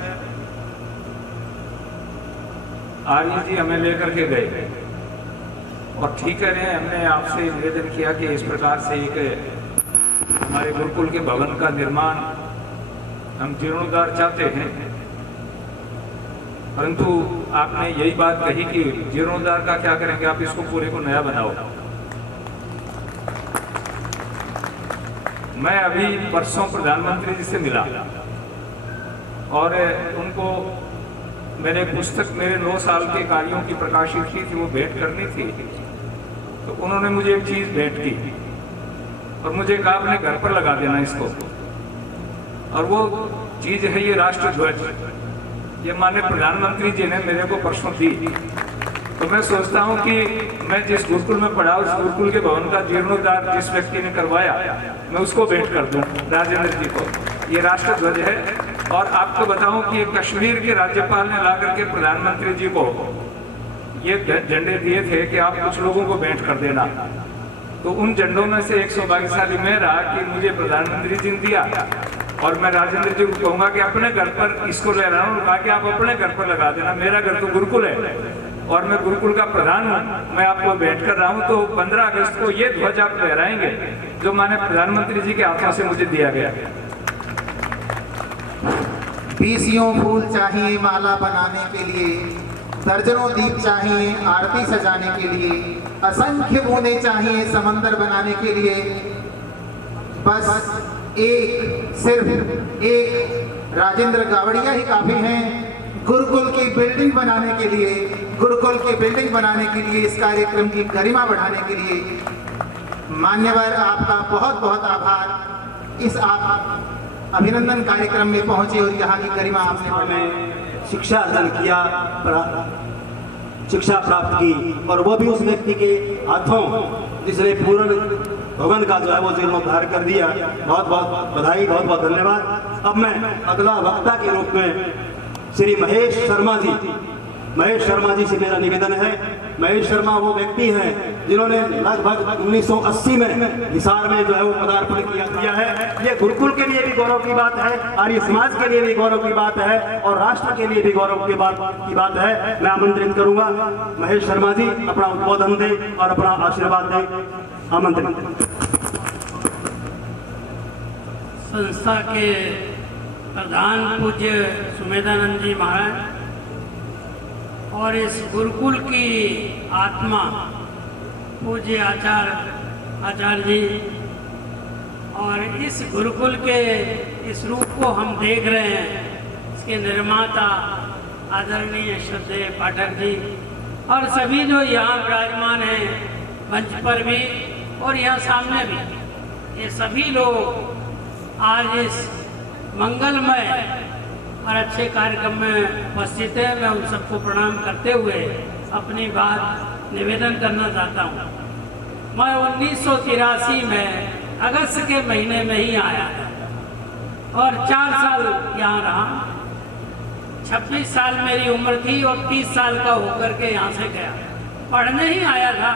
आर्य जी हमें लेकर के गए और ठीक है रहे, हमने आपसे निवेदन किया कि इस प्रकार से एक हमारे गुरुकुल के भवन का निर्माण हम जीर्णोद्धार चाहते हैं, परंतु आपने यही बात कही कि जीर्णोद्धार का क्या करेंगे, आप इसको पूरे को नया बनाओ। मैं अभी परसों प्रधानमंत्री जी से मिला और उनको मेरे पुस्तक मेरे 9 साल के कार्यों की प्रकाशित की थी, वो भेंट करनी थी। तो उन्होंने मुझे एक चीज़ भेंट की और मुझे कहा अपने घर पर लगा देना इसको, और वो चीज़ है ये राष्ट्र ध्वज। ये माननीय प्रधानमंत्री जी ने मेरे को परसों दी। तो मैं सोचता हूँ कि मैं जिस गुरुकुल में पढ़ा उस गुरुकुल के भवन का जीर्णोद्धार जिस व्यक्ति ने करवाया मैं उसको भेंट कर दूँ राजेंद्र जी को। ये राष्ट्र ध्वज है। और आपको बताऊं कि कश्मीर के राज्यपाल ने ला करके प्रधानमंत्री जी को ये झंडे दिए थे कि आप कुछ लोगों को भेंट कर देना। तो उन झंडों में से एक सौभाग्यशाली मैं रहा कि मुझे प्रधानमंत्री जी ने दिया, और मैं राजेंद्र जी को कहूँगा कि अपने घर पर इसको ले रहा हूँ, कहा कि आप अपने घर पर लगा देना। मेरा घर तो गुरुकुल है और मैं गुरुकुल का प्रधान हूँ, मैं आपको भेंट कर रहा हूँ। तो 15 अगस्त को ये ध्वज आप लहराएंगे जो माननीय प्रधानमंत्री जी के हाथों से मुझे दिया गया। 20 फूल चाहिए माला बनाने के लिए, दर्जनों दीप चाहिए आरती सजाने के लिए, असंख्य बूंदें चाहिए समंदर बनाने के लिए। बस सिर्फ एक राजेंद्र गावड़िया ही काफी हैं गुरुकुल की बिल्डिंग बनाने के लिए, गुरुकुल की बिल्डिंग बनाने के लिए, इस कार्यक्रम की गरिमा बढ़ाने के लिए। मान्यवर आपका बहुत बहुत आभार। इस आप अभिनंदन कार्यक्रम में पहुंचे और यहाँ की गरिमा आपने बढ़ाई। शिक्षा अर्जन किया, शिक्षा प्राप्त की, और वो भी उस व्यक्ति के हाथों जिसने पूर्ण भवन का जो है वो जीर्णोद्धार कर दिया। बहुत बहुत बधाई, बहुत बहुत धन्यवाद। अब मैं अगला वक्ता के रूप में श्री महेश शर्मा जी से मेरा निवेदन है। महेश शर्मा वो व्यक्ति हैं जिन्होंने लगभग 1980 में हिसार में जो है वो पदार्पण किया है। ये गुरुकुल के लिए भी गौरव की बात है, आर्य समाज के लिए भी गौरव की बात है, और राष्ट्र के लिए भी गौरव की बात है। मैं आमंत्रित करूंगा महेश शर्मा जी अपना उद्बोधन दें और अपना आशीर्वाद दें। आमंत्रित। संस्था के प्रधान पूज्य सुमेधानंद जी महाराज और इस गुरुकुल की आत्मा पूज्य आचार्य जी, और इस गुरुकुल के इस रूप को हम देख रहे हैं, इसके निर्माता आदरणीय श्रद्धेय पाठक जी और सभी जो यहाँ विराजमान हैं मंच पर भी और यहाँ सामने भी, ये सभी लोग आज इस मंगलमय और अच्छे कार्यक्रम में उपस्थित है। मैं उन सबको प्रणाम करते हुए अपनी बात निवेदन करना चाहता हूँ। मैं 1983 में अगस्त के महीने में ही आया और 4 साल यहाँ रहा। 26 साल मेरी उम्र थी और 30 साल का होकर के यहाँ से गया। पढ़ने ही आया था,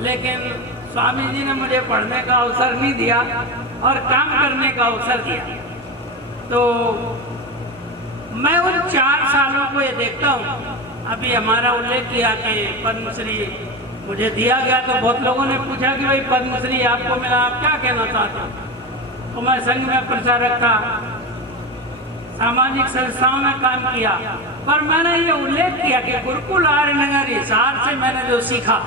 लेकिन स्वामी जी ने मुझे पढ़ने का अवसर नहीं दिया और काम करने का अवसर दिया। तो मैं उन 4 सालों को ये देखता हूँ। अभी हमारा उल्लेख किया कि पद्मश्री मुझे दिया गया, तो बहुत लोगों ने पूछा कि भाई पद्मश्री आपको मिला, आप क्या कहना चाहते हो? तो मैं संघ में प्रचारक था, सामाजिक संस्थाओं में काम किया, पर मैंने ये उल्लेख किया कि गुरुकुल आर्यनगर हिसार से मैंने जो सीखा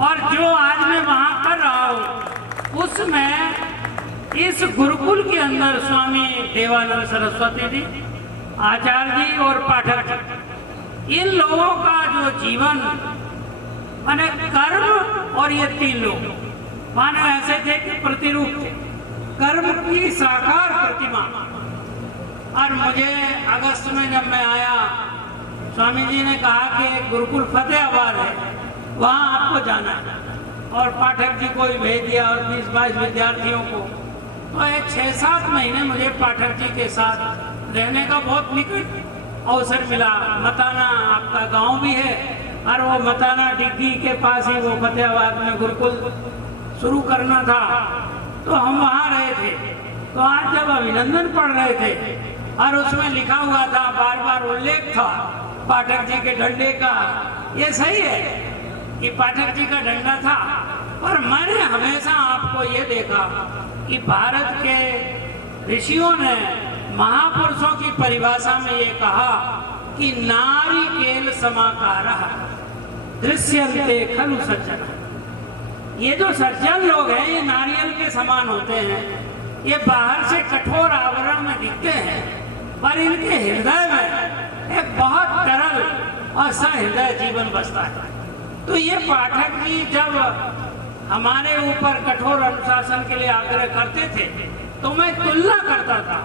और जो आज मैं वहाँ कर रहा हूँ, उसमें इस गुरुकुल के अंदर स्वामी देवानंद सरस्वती जी, आचार्य जी और पाठक जी, इन लोगों का जो जीवन माने कर्म, और ये 3 लोग माने ऐसे थे कि प्रतिरूप थे, कर्म की साकार प्रतिमा। और मुझे अगस्त में जब मैं आया, स्वामी जी ने कहा कि गुरुकुल फतेहाबाद है, वहाँ आपको जाना है, और पाठक जी को भी भेज दिया और 20-22 विद्यार्थियों को। तो ये 6-7 महीने मुझे पाठक जी के साथ रहने का बहुत निकट अवसर मिला। मताना आपका गांव भी है, और वो मताना डिग्गी के पास ही वो फतेहाबाद में गुरुकुल शुरू करना था, तो हम वहाँ रहे थे। तो आज जब अभिनंदन पढ़ रहे थे और उसमें लिखा हुआ था, बार बार उल्लेख था पाठक जी के डंडे का, ये सही है कि पाठक जी का डंडा था, पर मैंने हमेशा आपको ये देखा कि भारत के ऋषियों ने महापुरुषों की परिभाषा में ये कहा कि नारी केल समाकारः दृश्यन्ते खलु सज्जन। ये जो सज्जन लोग हैं, ये नारियल के समान होते हैं, ये बाहर से कठोर आवरण में दिखते हैं, पर इनके हृदय में एक बहुत तरल और सहृदय जीवन बसता है। तो ये पाठक जी जब हमारे ऊपर कठोर अनुशासन के लिए आग्रह करते थे, तो मैं तुलना करता था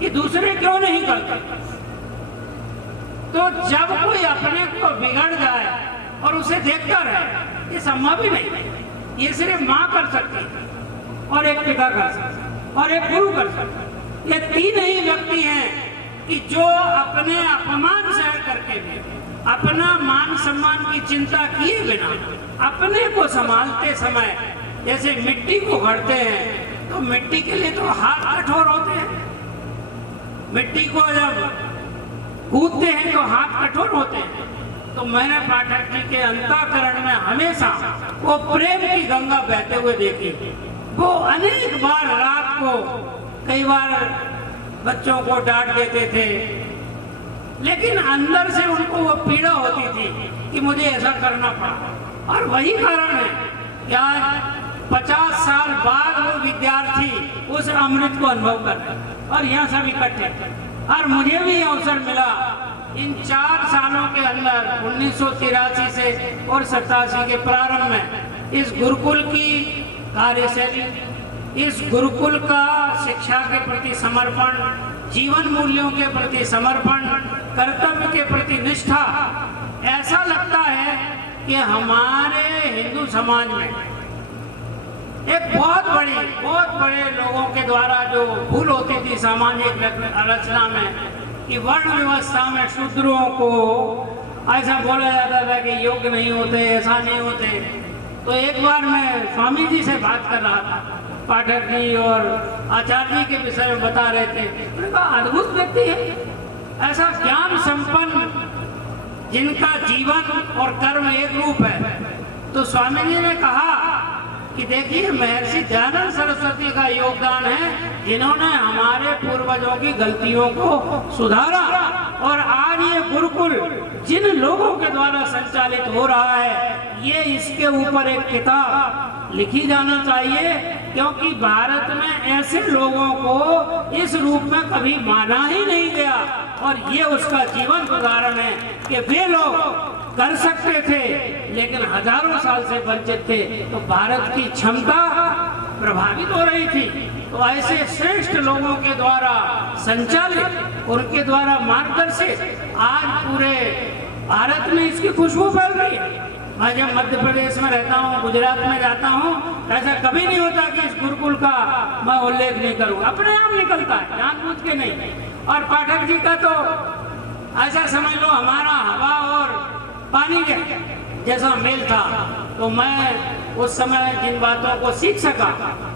कि दूसरे क्यों नहीं करते। तो जब कोई अपने को बिगड़ जाए और उसे देखता रहे, ये संभव ही नहीं। ये सिर्फ माँ कर सकती है, और एक पिता कर सकता है, और एक गुरु कर सकता है। ये 3 ही व्यक्ति हैं कि जो अपने अपमान सहन करके भी, अपना मान सम्मान की चिंता किए बिना, अपने को संभालते समय, जैसे मिट्टी को घड़ते हैं, तो मिट्टी के लिए तो हाथ कठोर होते हैं, मिट्टी को जब कूदते हैं तो हाथ कठोर होते हैं। तो मैंने पाठक जी के अंतःकरण में हमेशा वो प्रेम की गंगा बहते हुए देखी। वो अनेक बार रात को कई बार बच्चों को डांट देते थे, लेकिन अंदर से उनको वो पीड़ा होती थी कि मुझे ऐसा करना पड़ा। और वही कारण है कि आज 50 साल बाद वो विद्यार्थी उस अमृत को अनुभव कर रहे, और यहाँ सब इकट्ठे। और मुझे भी अवसर मिला इन 4 सालों के अंदर 1983 से और 87 के प्रारंभ में इस गुरुकुल की कार्यशैली, इस गुरुकुल का शिक्षा के प्रति समर्पण, जीवन मूल्यों के प्रति समर्पण, कर्तव्य के प्रति निष्ठा, ऐसा लगता है कि हमारे हिंदू समाज में एक बहुत बड़े लोगों के द्वारा जो भूल होती थी सामाजिक रचना में, कि वर्ण व्यवस्था में शूद्रों को ऐसा बोला जाता था कि योग्य नहीं होते, ऐसा नहीं होते। तो एक बार मैं स्वामी जी से बात कर रहा था, पाठक जी और आचार्य जी के विषय में बता रहे थे। उन्होंने कहा अद्भुत व्यक्ति है, ऐसा ज्ञान संपन्न जिनका जीवन और कर्म एक रूप है। तो स्वामी जी ने कहा कि देखिए, महर्षि दयानंद सरस्वती का योगदान है, जिन्होंने हमारे पूर्वजों की गलतियों को सुधारा, और आज ये गुरुकुल जिन लोगों के द्वारा संचालित हो रहा है, ये इसके ऊपर एक किताब लिखी जाना चाहिए, क्योंकि भारत में ऐसे लोगों को इस रूप में कभी माना ही नहीं गया। और ये उसका जीवन उदाहरण है कि वे लोग कर सकते थे, लेकिन हजारों साल से वंचित थे, तो भारत की क्षमता प्रभावित हो रही थी। तो ऐसे श्रेष्ठ लोगों के द्वारा संचालित, उनके द्वारा मार्गदर्शित आज पूरे भारत में इसकी खुशबू फैल रही है। मैं जब मध्य प्रदेश में रहता हूँ, गुजरात में जाता हूँ, ऐसा कभी नहीं होता कि इस गुरुकुल का मैं उल्लेख नहीं करूँ, अपने आप निकलता है, जानबूझ के नहीं। और पाठक जी का तो ऐसा समझ लो हमारा हवा और पानी के जैसा मेल था। तो मैं उस समय जिन बातों को सीख सका,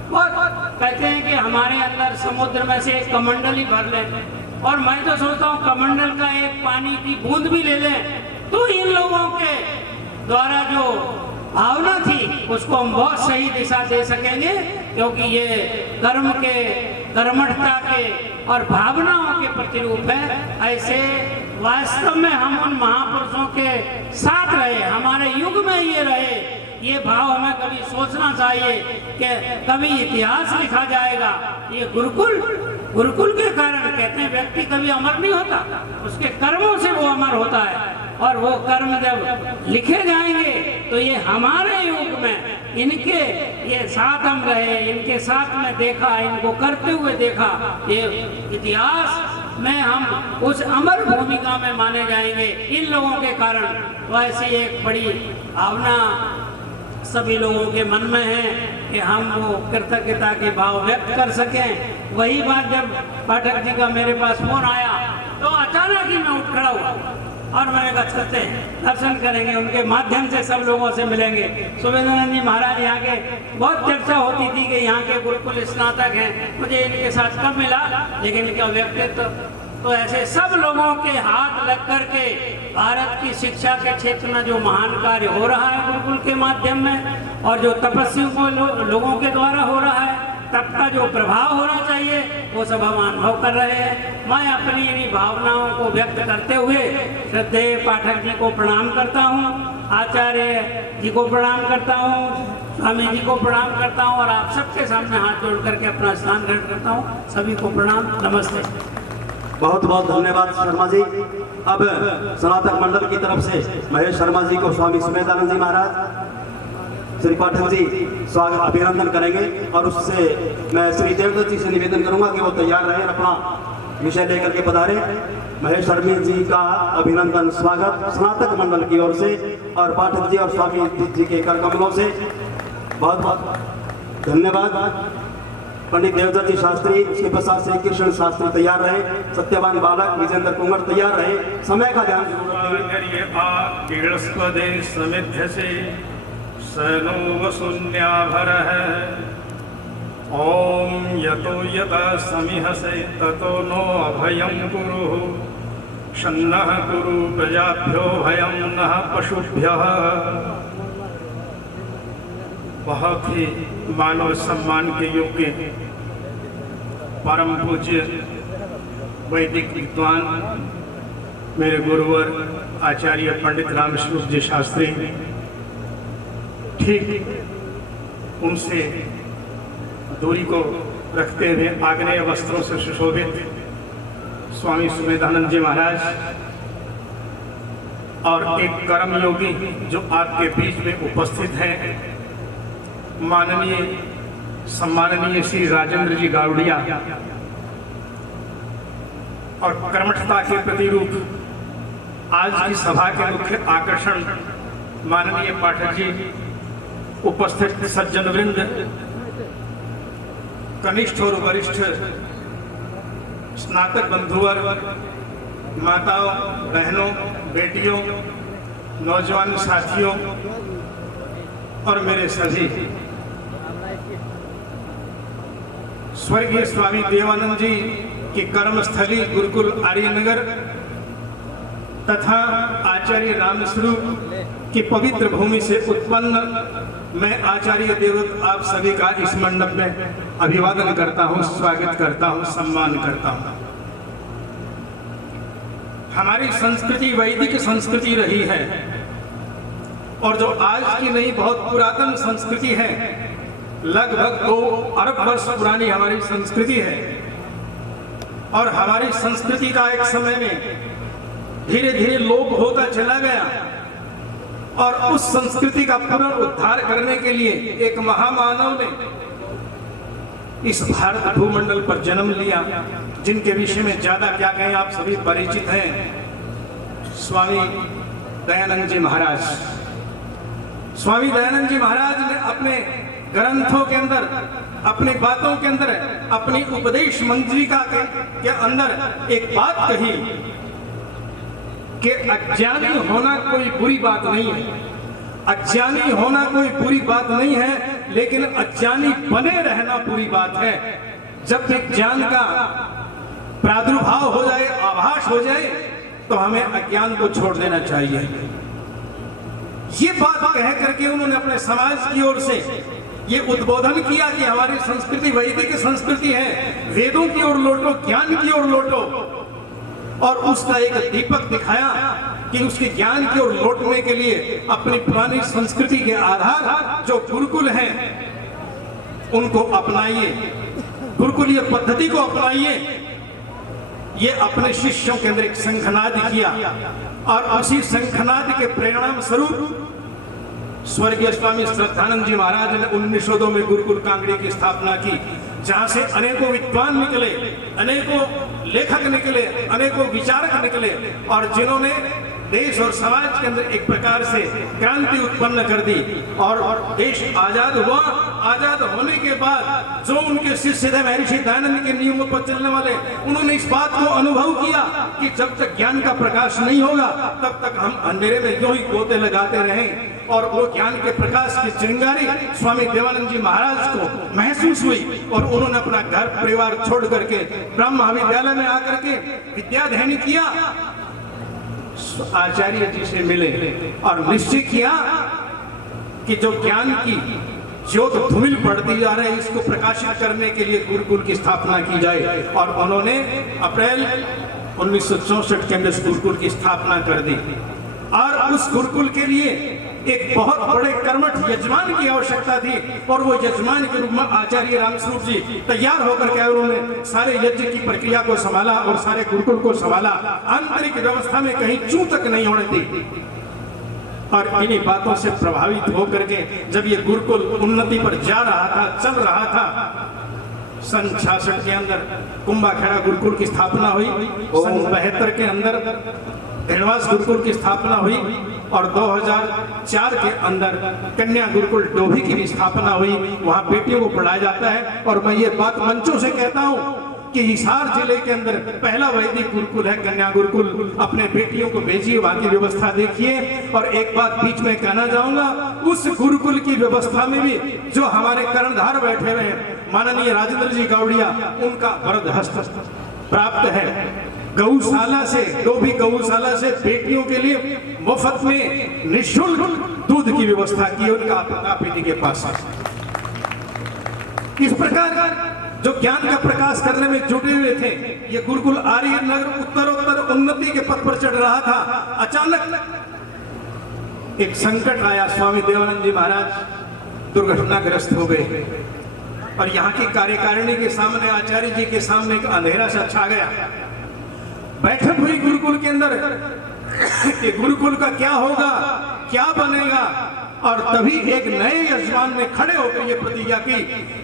वो कहते हैं कि हमारे अंदर समुद्र में से एक कमंडली भर ले, और मैं तो सोचता हूँ कमंडल का एक पानी की बूंद भी ले लें तो इन लोगों के द्वारा जो भावना थी उसको हम बहुत सही दिशा दे सकेंगे, क्योंकि ये कर्म के, कर्मठता के और भावनाओं के प्रतिरूप है। ऐसे वास्तव में हम उन महापुरुषों के साथ रहे, हमारे युग में ये रहे, ये भाव हमें कभी सोचना चाहिए कि कभी इतिहास लिखा जाएगा। ये गुरुकुल के कारण कहते हैं व्यक्ति कभी अमर नहीं होता, उसके कर्मों से वो अमर होता है। और वो कर्म जब लिखे जाएंगे तो ये हमारे युग में इनके ये साथ हम रहे, इनके साथ में देखा, इनको करते हुए देखा, ये इतिहास में हम उस अमर भूमिका में माने जाएंगे इन लोगों के कारण। तो ऐसी एक बड़ी भावना सभी लोगों के मन में है कि हम वो कृतज्ञता के भाव व्यक्त कर सकें। वही बात जब पाठक जी का मेरे पास फोन आया तो अचानक ही मैं उठ खड़ा हुआ और मैंने कहा चलते हैं, दर्शन करेंगे, उनके माध्यम से सब लोगों से मिलेंगे। सुमेधानंद जी महाराज यहाँ के बहुत चर्चा होती थी कि यहाँ के गुरुकुल स्नातक हैं, मुझे इनके साथ कब मिला, लेकिन इनका व्यक्तित्व तो ऐसे सब लोगों के हाथ लग करके भारत की शिक्षा के क्षेत्र में जो महान कार्य हो रहा है गुरुकुल के माध्यम में, और जो तपस्वियों को लोगों के द्वारा हो रहा है, तब का जो प्रभाव होना चाहिए वो सब हम अनुभव कर रहे हैं। मैं अपनी इन्हीं भावनाओं को व्यक्त करते हुए श्रद्धेय पाठक जी को प्रणाम करता हूँ, आचार्य जी को प्रणाम करता हूँ, स्वामी जी को प्रणाम करता हूँ और आप सबके सामने हाथ जोड़ करके अपना स्थान ग्रहण करता हूँ। सभी को प्रणाम, नमस्ते। बहुत बहुत धन्यवाद शर्मा जी। अब स्नातक मंडल की तरफ से महेश शर्मा जी को स्वामी सुमेधानंद जी महाराज, श्री पाठक जी स्वागत अभिनंदन करेंगे, और उससे मैं श्री देवदत्त जी से निवेदन करूंगा कि वो तैयार रहे, अपना विषय लेकर के पधारे। महेश शर्मा जी का अभिनंदन स्वागत स्नातक मंडल की ओर से और पाठक जी और स्वामी जी के कर कमलों से बहुत बहुत धन्यवाद। पंडित देवदत्त जी शास्त्री, उसके पश्चात श्री कृष्ण शास्त्री तैयार रहे, सत्यवान बालक विजेंद्र कुंवर तैयार रहे। समय का ध्यान सनो शून्याभरः ओम यतो यथा समिहसे ततो नो अभयं कुरु शन्नः कुरु प्रजाभ्यो भयं नः पशुभ्यः। बहुत ही मानव सम्मान के योग्य परम पूज्य वैदिक विद्वान मेरे गुरुवर आचार्य पंडित रामस्वरूप जी शास्त्री, ठीक उनसे दूरी को रखते हुए आग्नेय वस्त्रों से सुशोभित स्वामी सुमेधानंद जी महाराज और एक कर्म योगी जो आपके बीच में उपस्थित हैं, माननीय सम्माननीय श्री राजेंद्र जी गावड़िया, और कर्मठता के प्रतिरूप आज की सभा के मुख्य आकर्षण माननीय पाठक जी, उपस्थित सज्जन वृंद, कनिष्ठ और वरिष्ठ स्नातक बंधुवर, माताओं, बहनों, बेटियों, नौजवान साथियों और मेरे सभी स्वर्गीय स्वामी देवानंद जी की कर्मस्थली गुरुकुल आर्यनगर तथा आचार्य रामस्वरूप की पवित्र भूमि से उत्पन्न मैं आचार्य देवदत्त आप सभी का इस मंडप में अभिवादन करता हूं, स्वागत करता हूं, सम्मान करता हूं। हमारी संस्कृति वैदिक संस्कृति रही है और जो आज की नहीं बहुत पुरातन संस्कृति है, लगभग 2 अरब वर्ष पुरानी हमारी संस्कृति है। और हमारी संस्कृति का एक समय में धीरे धीरे लोप होता चला गया और उस संस्कृति का पुनरुद्धार करने के लिए एक महामानव ने इस भारत भूमंडल पर जन्म लिया, जिनके विषय में ज्यादा क्या कहें, आप सभी परिचित हैं, स्वामी दयानंद जी महाराज। स्वामी दयानंद जी महाराज ने अपने ग्रंथों के अंदर, अपनी बातों के अंदर, अपनी उपदेश मंजरिका के अंदर एक बात कही कि अज्ञानी होना कोई बुरी बात नहीं है, अज्ञानी होना कोई बुरी बात नहीं है, लेकिन अज्ञानी बने रहना बुरी बात है। जब तक ज्ञान का प्रादुर्भाव हो जाए, आभास हो जाए, तो हमें अज्ञान को छोड़ देना चाहिए। ये बात कह करके उन्होंने अपने समाज की ओर से ये उद्बोधन किया कि हमारी संस्कृति वैदिक संस्कृति है, वेदों की ओर लौटो, ज्ञान की ओर लौटो। और उसका एक दीपक दिखाया कि उसके ज्ञान की ओर लौटने के लिए अपनी पुरानी संस्कृति के आधार जो गुरुकुल हैं उनको अपनाइए, गुरुकुलीय पद्धति को अपनाइए। ये अपने शिष्यों के अंदर एक शंखनाद किया और उसी शंखनाद के परिणाम स्वरूप स्वर्गीय स्वामी श्रद्धानंद जी महाराज ने 1902 में गुरुकुल कांगड़ी की स्थापना की, जहां से अनेकों विद्वान निकले, अनेकों लेखक निकले, अनेकों विचारक निकले और जिन्होंने देश और समाज के अंदर एक प्रकार से क्रांति उत्पन्न कर दी। और देश आजाद हुआ। आजाद होने के बाद जो उनके शिष्य थे महर्षि दयानंद के नियमों पर चलने वाले, उन्होंने इस बात को अनुभव किया कि जब तक ज्ञान का प्रकाश नहीं होगा तब तक हम अंधेरे में यूं ही गोते लगाते रहें। और वो ज्ञान के प्रकाश की चिंगारी स्वामी देवानंद जी महाराज को महसूस हुई और उन्होंने अपना घर परिवार छोड़ करके ब्रह्म महाविद्यालय में आकर के विद्याध्ययन किया, आचार्य जी से मिले और निश्चय किया कि जो ज्ञान की ज्योत धूमिल पड़ती जा रही है इसको प्रकाशित करने के लिए गुरुकुल की स्थापना की जाए। और उन्होंने अप्रैल 1964 के अंदर गुरुकुल की स्थापना कर दी। और उस गुरुकुल के लिए एक बहुत बड़े कर्मठ यजमान की आवश्यकता थी और वो यजमान के रूप में आचार्य रामस्वरूप जी तैयार होकर के उन्होंने सारे यज्ञ की प्रक्रिया को संभाला और सारे गुरुकुल को संभाला। आंतरिक व्यवस्था में कहीं चूं तक नहीं होने दी। और इन्हीं बातों से प्रभावित होकर के जब ये गुरुकुल उन्नति पर जा रहा था, चल रहा था, सन 66 के अंदर कुंभाखेड़ा गुरुकुल की स्थापना हुई। सन 72 के अंदर धनवास गुरुकुल की स्थापना हुई और 2004 के अंदर कन्या गुरुकुल डोभी की भी स्थापना हुई। वहां बेटियों को पढ़ाया जाता है। और मैं ये बात मंचों से कहता हूं कि हिसार जिले के अंदर पहला वैदिक गुरुकुल है कन्या गुरुकुल। अपने बेटियों को भेजिए, वहां की व्यवस्था देखिए। और एक बात बीच में कहना चाहूंगा, उस गुरुकुल की व्यवस्था में भी जो हमारे कर्णधार बैठे हुए हैं माननीय राजेंद्र जी गावड़िया, उनका वरद हस्त प्राप्त है। गौशाला से, डोभी गौशाला से बेटियों के लिए मुफ्त में निःशुल्क दूध की व्यवस्था की उनका पिता के पास। इस प्रकार जो ज्ञान का प्रकाश करने में जुटे हुए थे, ये गुरुकुल आर्य नगर उत्तरोत्तर उन्नति के पथ पर चढ़ रहा था। अचानक एक संकट आया, स्वामी देवानंद जी महाराज दुर्घटनाग्रस्त हो गए और यहाँ की कार्यकारिणी के सामने, आचार्य जी के सामने एक अंधेरा सा छा गया। बैठक हुई गुरुकुल के अंदर कि गुरुकुल का क्या होगा, क्या बनेगा। और तभी एक नए यजमान ने खड़े होकर यह प्रतिज्ञा की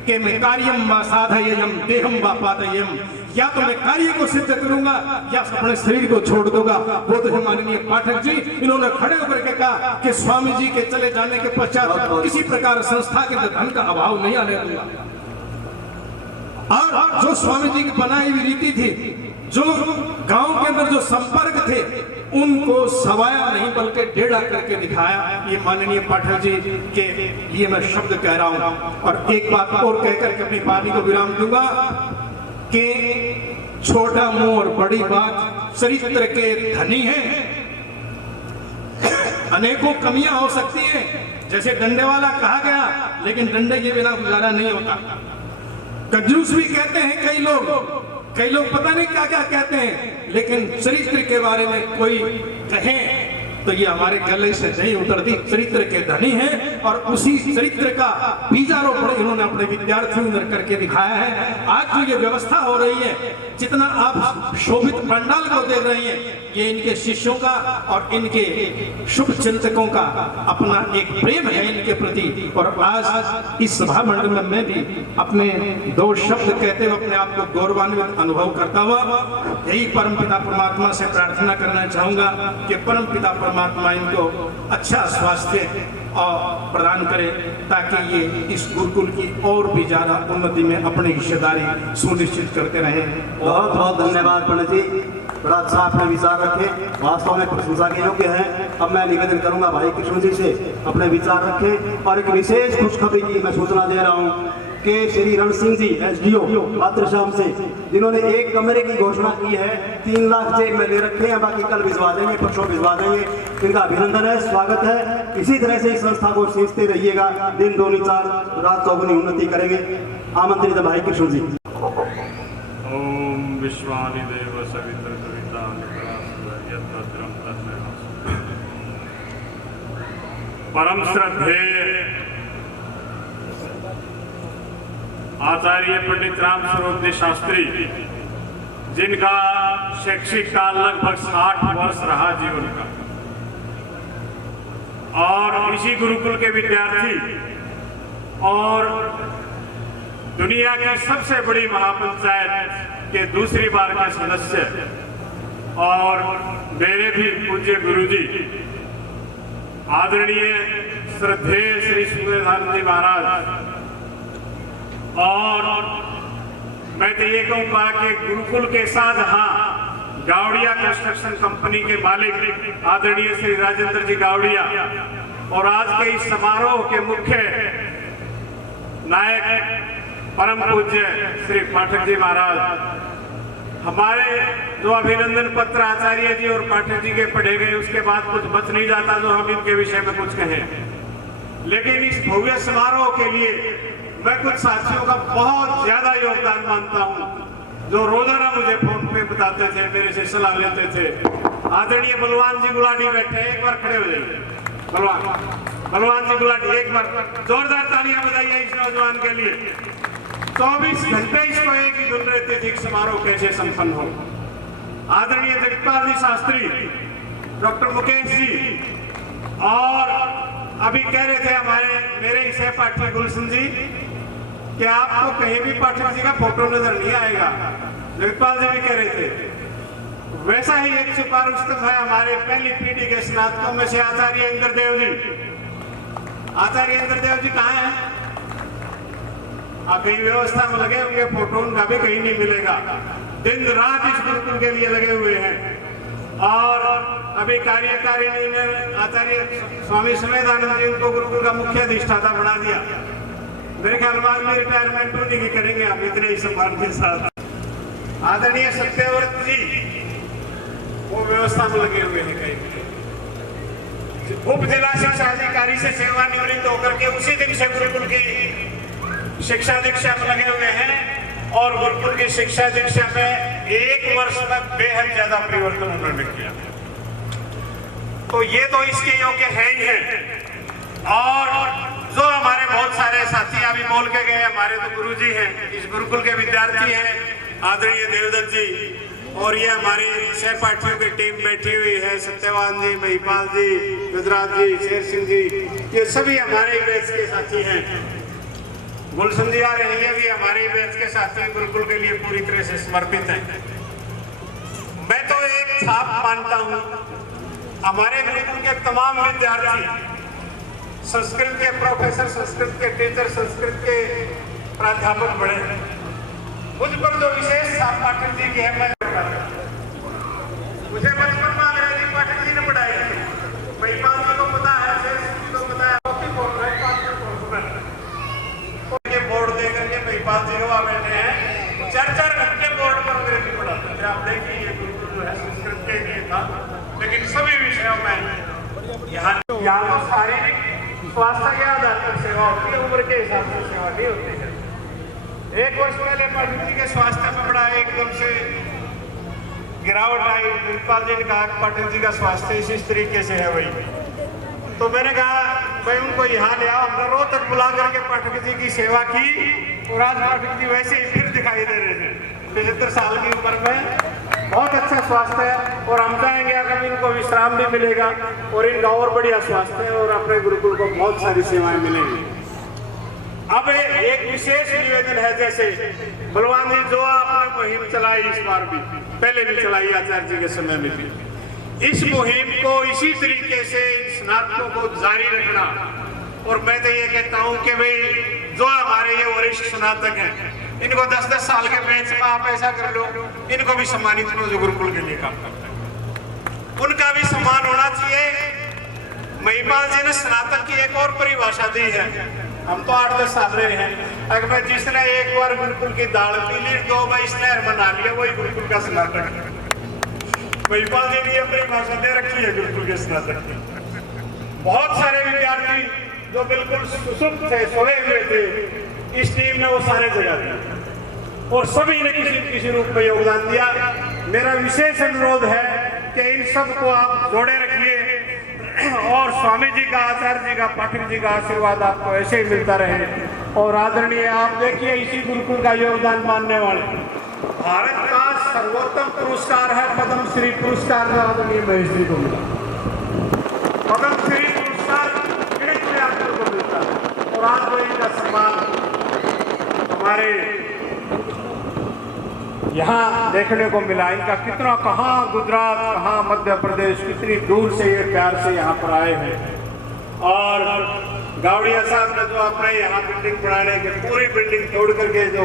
कि मैं कार्यम व साधयम देहम व पातयम, या तो मैं कार्य को सिद्ध करूंगा या अपने शरीर को छोड़ दूंगा। वो तो माननीय पाठक जी, इन्होंने खड़े होकर के कहा कि स्वामी जी के चले जाने के पश्चात किसी प्रकार संस्था के धन का अभाव नहीं आने दूंगा। और जो स्वामी जी की बनाई हुई रीति थी, जो गांव के अंदर जो संपर्क थे, उनको सवाया नहीं बल्कि टेढ़ा करके दिखाया। ये माननीय पाठक जी के लिए मैं शब्द कह रहा हूं। और एक बात और कहकर के अपनी वाणी को विराम दूंगा कि छोटा मुंह और बड़ी बात चरित्र के धनी हैं। अनेकों कमियां हो सकती हैं, जैसे डंडे वाला कहा गया, लेकिन डंडे के बिना गुजारा नहीं होता। कंजूस भी कहते हैं कई लोग पता नहीं क्या क्या कहते हैं, लेकिन चरित्र के बारे में कोई कहे तो ये हमारे गले से नहीं उतरती। चरित्र के धनी हैं और उसी चरित्र का बीजारोपण इन्होंने अपने विद्यार्थियों में करके दिखाया है। आज जो ये व्यवस्था हो रही है, जितना आप शोभित पंडाल को देख रहे हैं, ये इनके शिष्यों का और इनके शुभ चिंतकों का अपना एक प्रेम है इनके प्रति। और आज इस सभा मंडल में मैं भी अपने दो शब्द कहते हुए अपने आप को गौरवान्वित अनुभव करता हुआ यही परमपिता परमात्मा से प्रार्थना करना चाहूंगा कि परमपिता परमात्मा इनको अच्छा स्वास्थ्य और प्रदान करे, ताकि ये इस गुरुकुल की और भी ज्यादा उन्नति में अपनी हिस्सेदारी सुनिश्चित करते रहे। बहुत बहुत धन्यवाद पंडित जी, बड़ा अच्छा आपने विचार रखे, वास्तव में प्रशंसा के योग्य है। अब मैं निवेदन करूंगा भाई कृष्ण जी से अपने विचार रखें। और एक विशेष खुशखबरी की मैं सूचना दे रहा हूँ के श्री रण सिंह जी SDO पात्रशाम से, जिन्होंने एक कमरे की घोषणा की है। 3 लाख चेक में ले रखे हैं, बाकी कल भिजवा देंगे, परसों भिजवा देंगे। इनका अभिनंदन है, स्वागत है। इसी तरह से इस संस्था को सींचते रहिएगा, दिन दूनी चार रात चौगुनी उन्नति करेंगे। आमंत्रित भाई कृष्ण जी। ओम विश्वानि देव सवित्र परम श्रद्धेय आचार्य पंडित राम स्वरूप जी शास्त्री, जिनका शैक्षिक काल लगभग 60 वर्ष रहा जीवन का, और इसी गुरुकुल के विद्यार्थी और दुनिया की सबसे बड़ी महापंचायत के दूसरी बार के सदस्य, और मेरे भी पूज्य गुरुजी आदरणीय श्रद्धेय श्री सुमेधानंद जी महाराज, और मैं तो ये कहूँगा कि गुरुकुल के साथ हाँ गावड़िया कंस्ट्रक्शन कंपनी के मालिक आदरणीय श्री राजेंद्र जी गावड़िया, और आज के इस समारोह के मुख्य नायक परम पूज्य श्री पाठक जी महाराज, हमारे जो अभिनंदन पत्र आचार्य जी और पाठक जी के पढ़े गए, उसके बाद कुछ बच नहीं जाता जो हम इनके विषय में कुछ कहें। लेकिन इस भव्य समारोह के लिए मैं कुछ साथियों का बहुत ज्यादा योगदान मानता हूं, जो रोजाना मुझे फोन पे बताते थे, मेरे से सलाह लेते थे। आदरणीय बलवान जी गुलाटी बैठे, एक बार खड़े हो जाइए। बलवान जी गुलाटी, एक बार जोरदार तालियां बजाइए इस नौजवान के लिए। 24 घंटे इसको एक ही धुन रहती थी, समारोह कैसे संपन्न हो। आदरणीय जगपाल जी शास्त्री, डॉक्टर मुकेश जी, और अभी कह रहे थे हमारे मेरे ही सहपाठी गुलशन जी कि आपको कहीं भी पाठक जी का फोटो नजर नहीं आएगा। जगपाल जी भी कह रहे थे। वैसा ही एक सिपारुश है हमारे पहली पीढ़ी के स्नातकों में से आचार्य इंद्रदेव जी। आचार्य इंद्रदेव जी कहाँ हैं? आप कहीं व्यवस्था में लगे होंगे, फोटो उनका भी कहीं नहीं मिलेगा। दिन रात इस गुरुकुल के लिए लगे हुए हैं। और अभी कार्यकारिणी ने आचार्य स्वामी सुमेधानंद जी उनको गुरुकुल का मुख्य अधिष्ठाता बना दिया। मेरे ख्याल में रिटायरमेंट उन्हीं की करेंगे आप, इतने ही सम्मान के साथ। आदरणीय सत्यव्रत जी वो व्यवस्था में लगे हुए हैं कहीं। उप जिला शिक्षा अधिकारी से सेवानिवृत्त होकर के उसी दिन से गुरुकुल की शिक्षा दीक्षा में लगे हुए हैं, और गुरुकुल की शिक्षा दीक्षा में 1 वर्ष में बेहद ज्यादा परिवर्तन उन्होंने किया। तो ये तो इसके योग्य है ही है। और जो हमारे बहुत सारे साथी अभी बोल के गए, हमारे तो गुरुजी हैं, इस गुरुकुल के विद्यार्थी हैं आदरणीय देवदत्त जी, और ये हमारी सहपाठियों की टीम बैठी हुई है, सत्यवान जी, महिपाल जी, गुजरात जी, शेर सिंह जी, ये सभी हमारे बैच के साथी हैं। गुलशन जी आ रही है, भी हमारे बैच के साथी गुरुकुल के लिए पूरी तरह से समर्पित हैं। मैं तो एक छाप मानता हूँ, हमारे गुरुकुल के तमाम विद्यार्थी, संस्कृत के प्रोफेसर, संस्कृत के टीचर, संस्कृत के प्राध्यापक बड़े हैं। मुझ पर जो विशेष छाप पाठक जी की है, मैं मुझे बचपन में अंग्रेजी पाठक जी ने पढ़ाई थी। महिपाल जी को पता है, शेर सिंह जी को पता है, बोर्ड दे करके महिपाल जी वहां बैठे हैं, 4-4 घंटे बोर्ड पर अंग्रेजी पढ़ाते थे। आप देखिए ये गुरुकुल जो है संस्कृत के लिए था, लेकिन सभी विषयों में यहाँ तो शारीरिक स्वास्थ्य के आधार पर सेवा होती है, उम्र के हिसाब से सेवा नहीं होती है। 1 वर्ष पहले पाठक जी के स्वास्थ्य में बड़ा एकदम से गिरावट आई। महिपाल जी ने कहा पाठक जी का स्वास्थ्य इस तरीके से है वही। तो मैंने कहा भाई उनको यहाँ ले आओ। हमने रोहतक बुला करके पाठक जी की सेवा की, और आज पाठक जी वैसे ही फिर दिखाई दे रहे थे। 75 साल की उम्र में बहुत अच्छा स्वास्थ्य है, और हम चाहेंगे अगर इनको विश्राम भी मिलेगा और इनका और बढ़िया स्वास्थ्य है, और अपने गुरुकुल को बहुत सारी सेवाएं मिलेंगी। अब एक विशेष निवेदन है, जैसे बलवान जी जो आपने मुहिम चलाई इस बार भी, पहले भी चलाई आचार्य जी के समय में भी, इस मुहिम को इसी तरीके से स्नातकों को जारी रखना। और मैं तो ये कहता हूँ कि भाई जो हमारे ये वरिष्ठ स्नातक हैं, इनको 10-10 साल के बैच में आप ऐसा कर लो, इनको भी सम्मानित करो जो गुरुकुल के लिए काम करते हैं, उनका भी सम्मान होना चाहिए। महिपाल जी ने स्नातक की एक और परिभाषा दी है, हम तो 8-10 साल रहे हैं। अगर जिसने एक बार गुरुकुल की दाल पी ली, 2 बार स्नेह बना लिया, वही गुरुकुल का स्नातक। महिपाल जी ने अपनी भाषा दे रखी है गुरुकुल के स्नातक की। बहुत सारे विद्यार्थी जो बिल्कुल सुसुप्त थे, सोए हुए थे, इस टीम ने वो सारे जगा दिए और सभी ने किसी न किसी रूप में योगदान दिया। मेरा विशेष अनुरोध है कि इन सबको आप जोड़े रखिए और स्वामी जी का, आचार्य जी का, पाठक जी का आशीर्वाद आपको ऐसे ही मिलता रहे। और आदरणीय आप देखिए, इसी गुरुकुल का योगदान मानने वाले भारत का सर्वोत्तम पुरस्कार है पद्म श्री पुरस्कार, जो आदरणीय महेश जी को मिला। पद्म श्री पुरस्कार गिने आदमियों को मिलता है और आज वही का सम्मान हमारे यहाँ देखने को मिला। इनका कितना, कहाँ गुजरात, कहाँ मध्य प्रदेश, कितनी दूर से ये प्यार से यहाँ पर आए हैं। और गावड़िया साहब ने जो अपने यहाँ बिल्डिंग बनाने के, पूरी बिल्डिंग तोड़ करके जो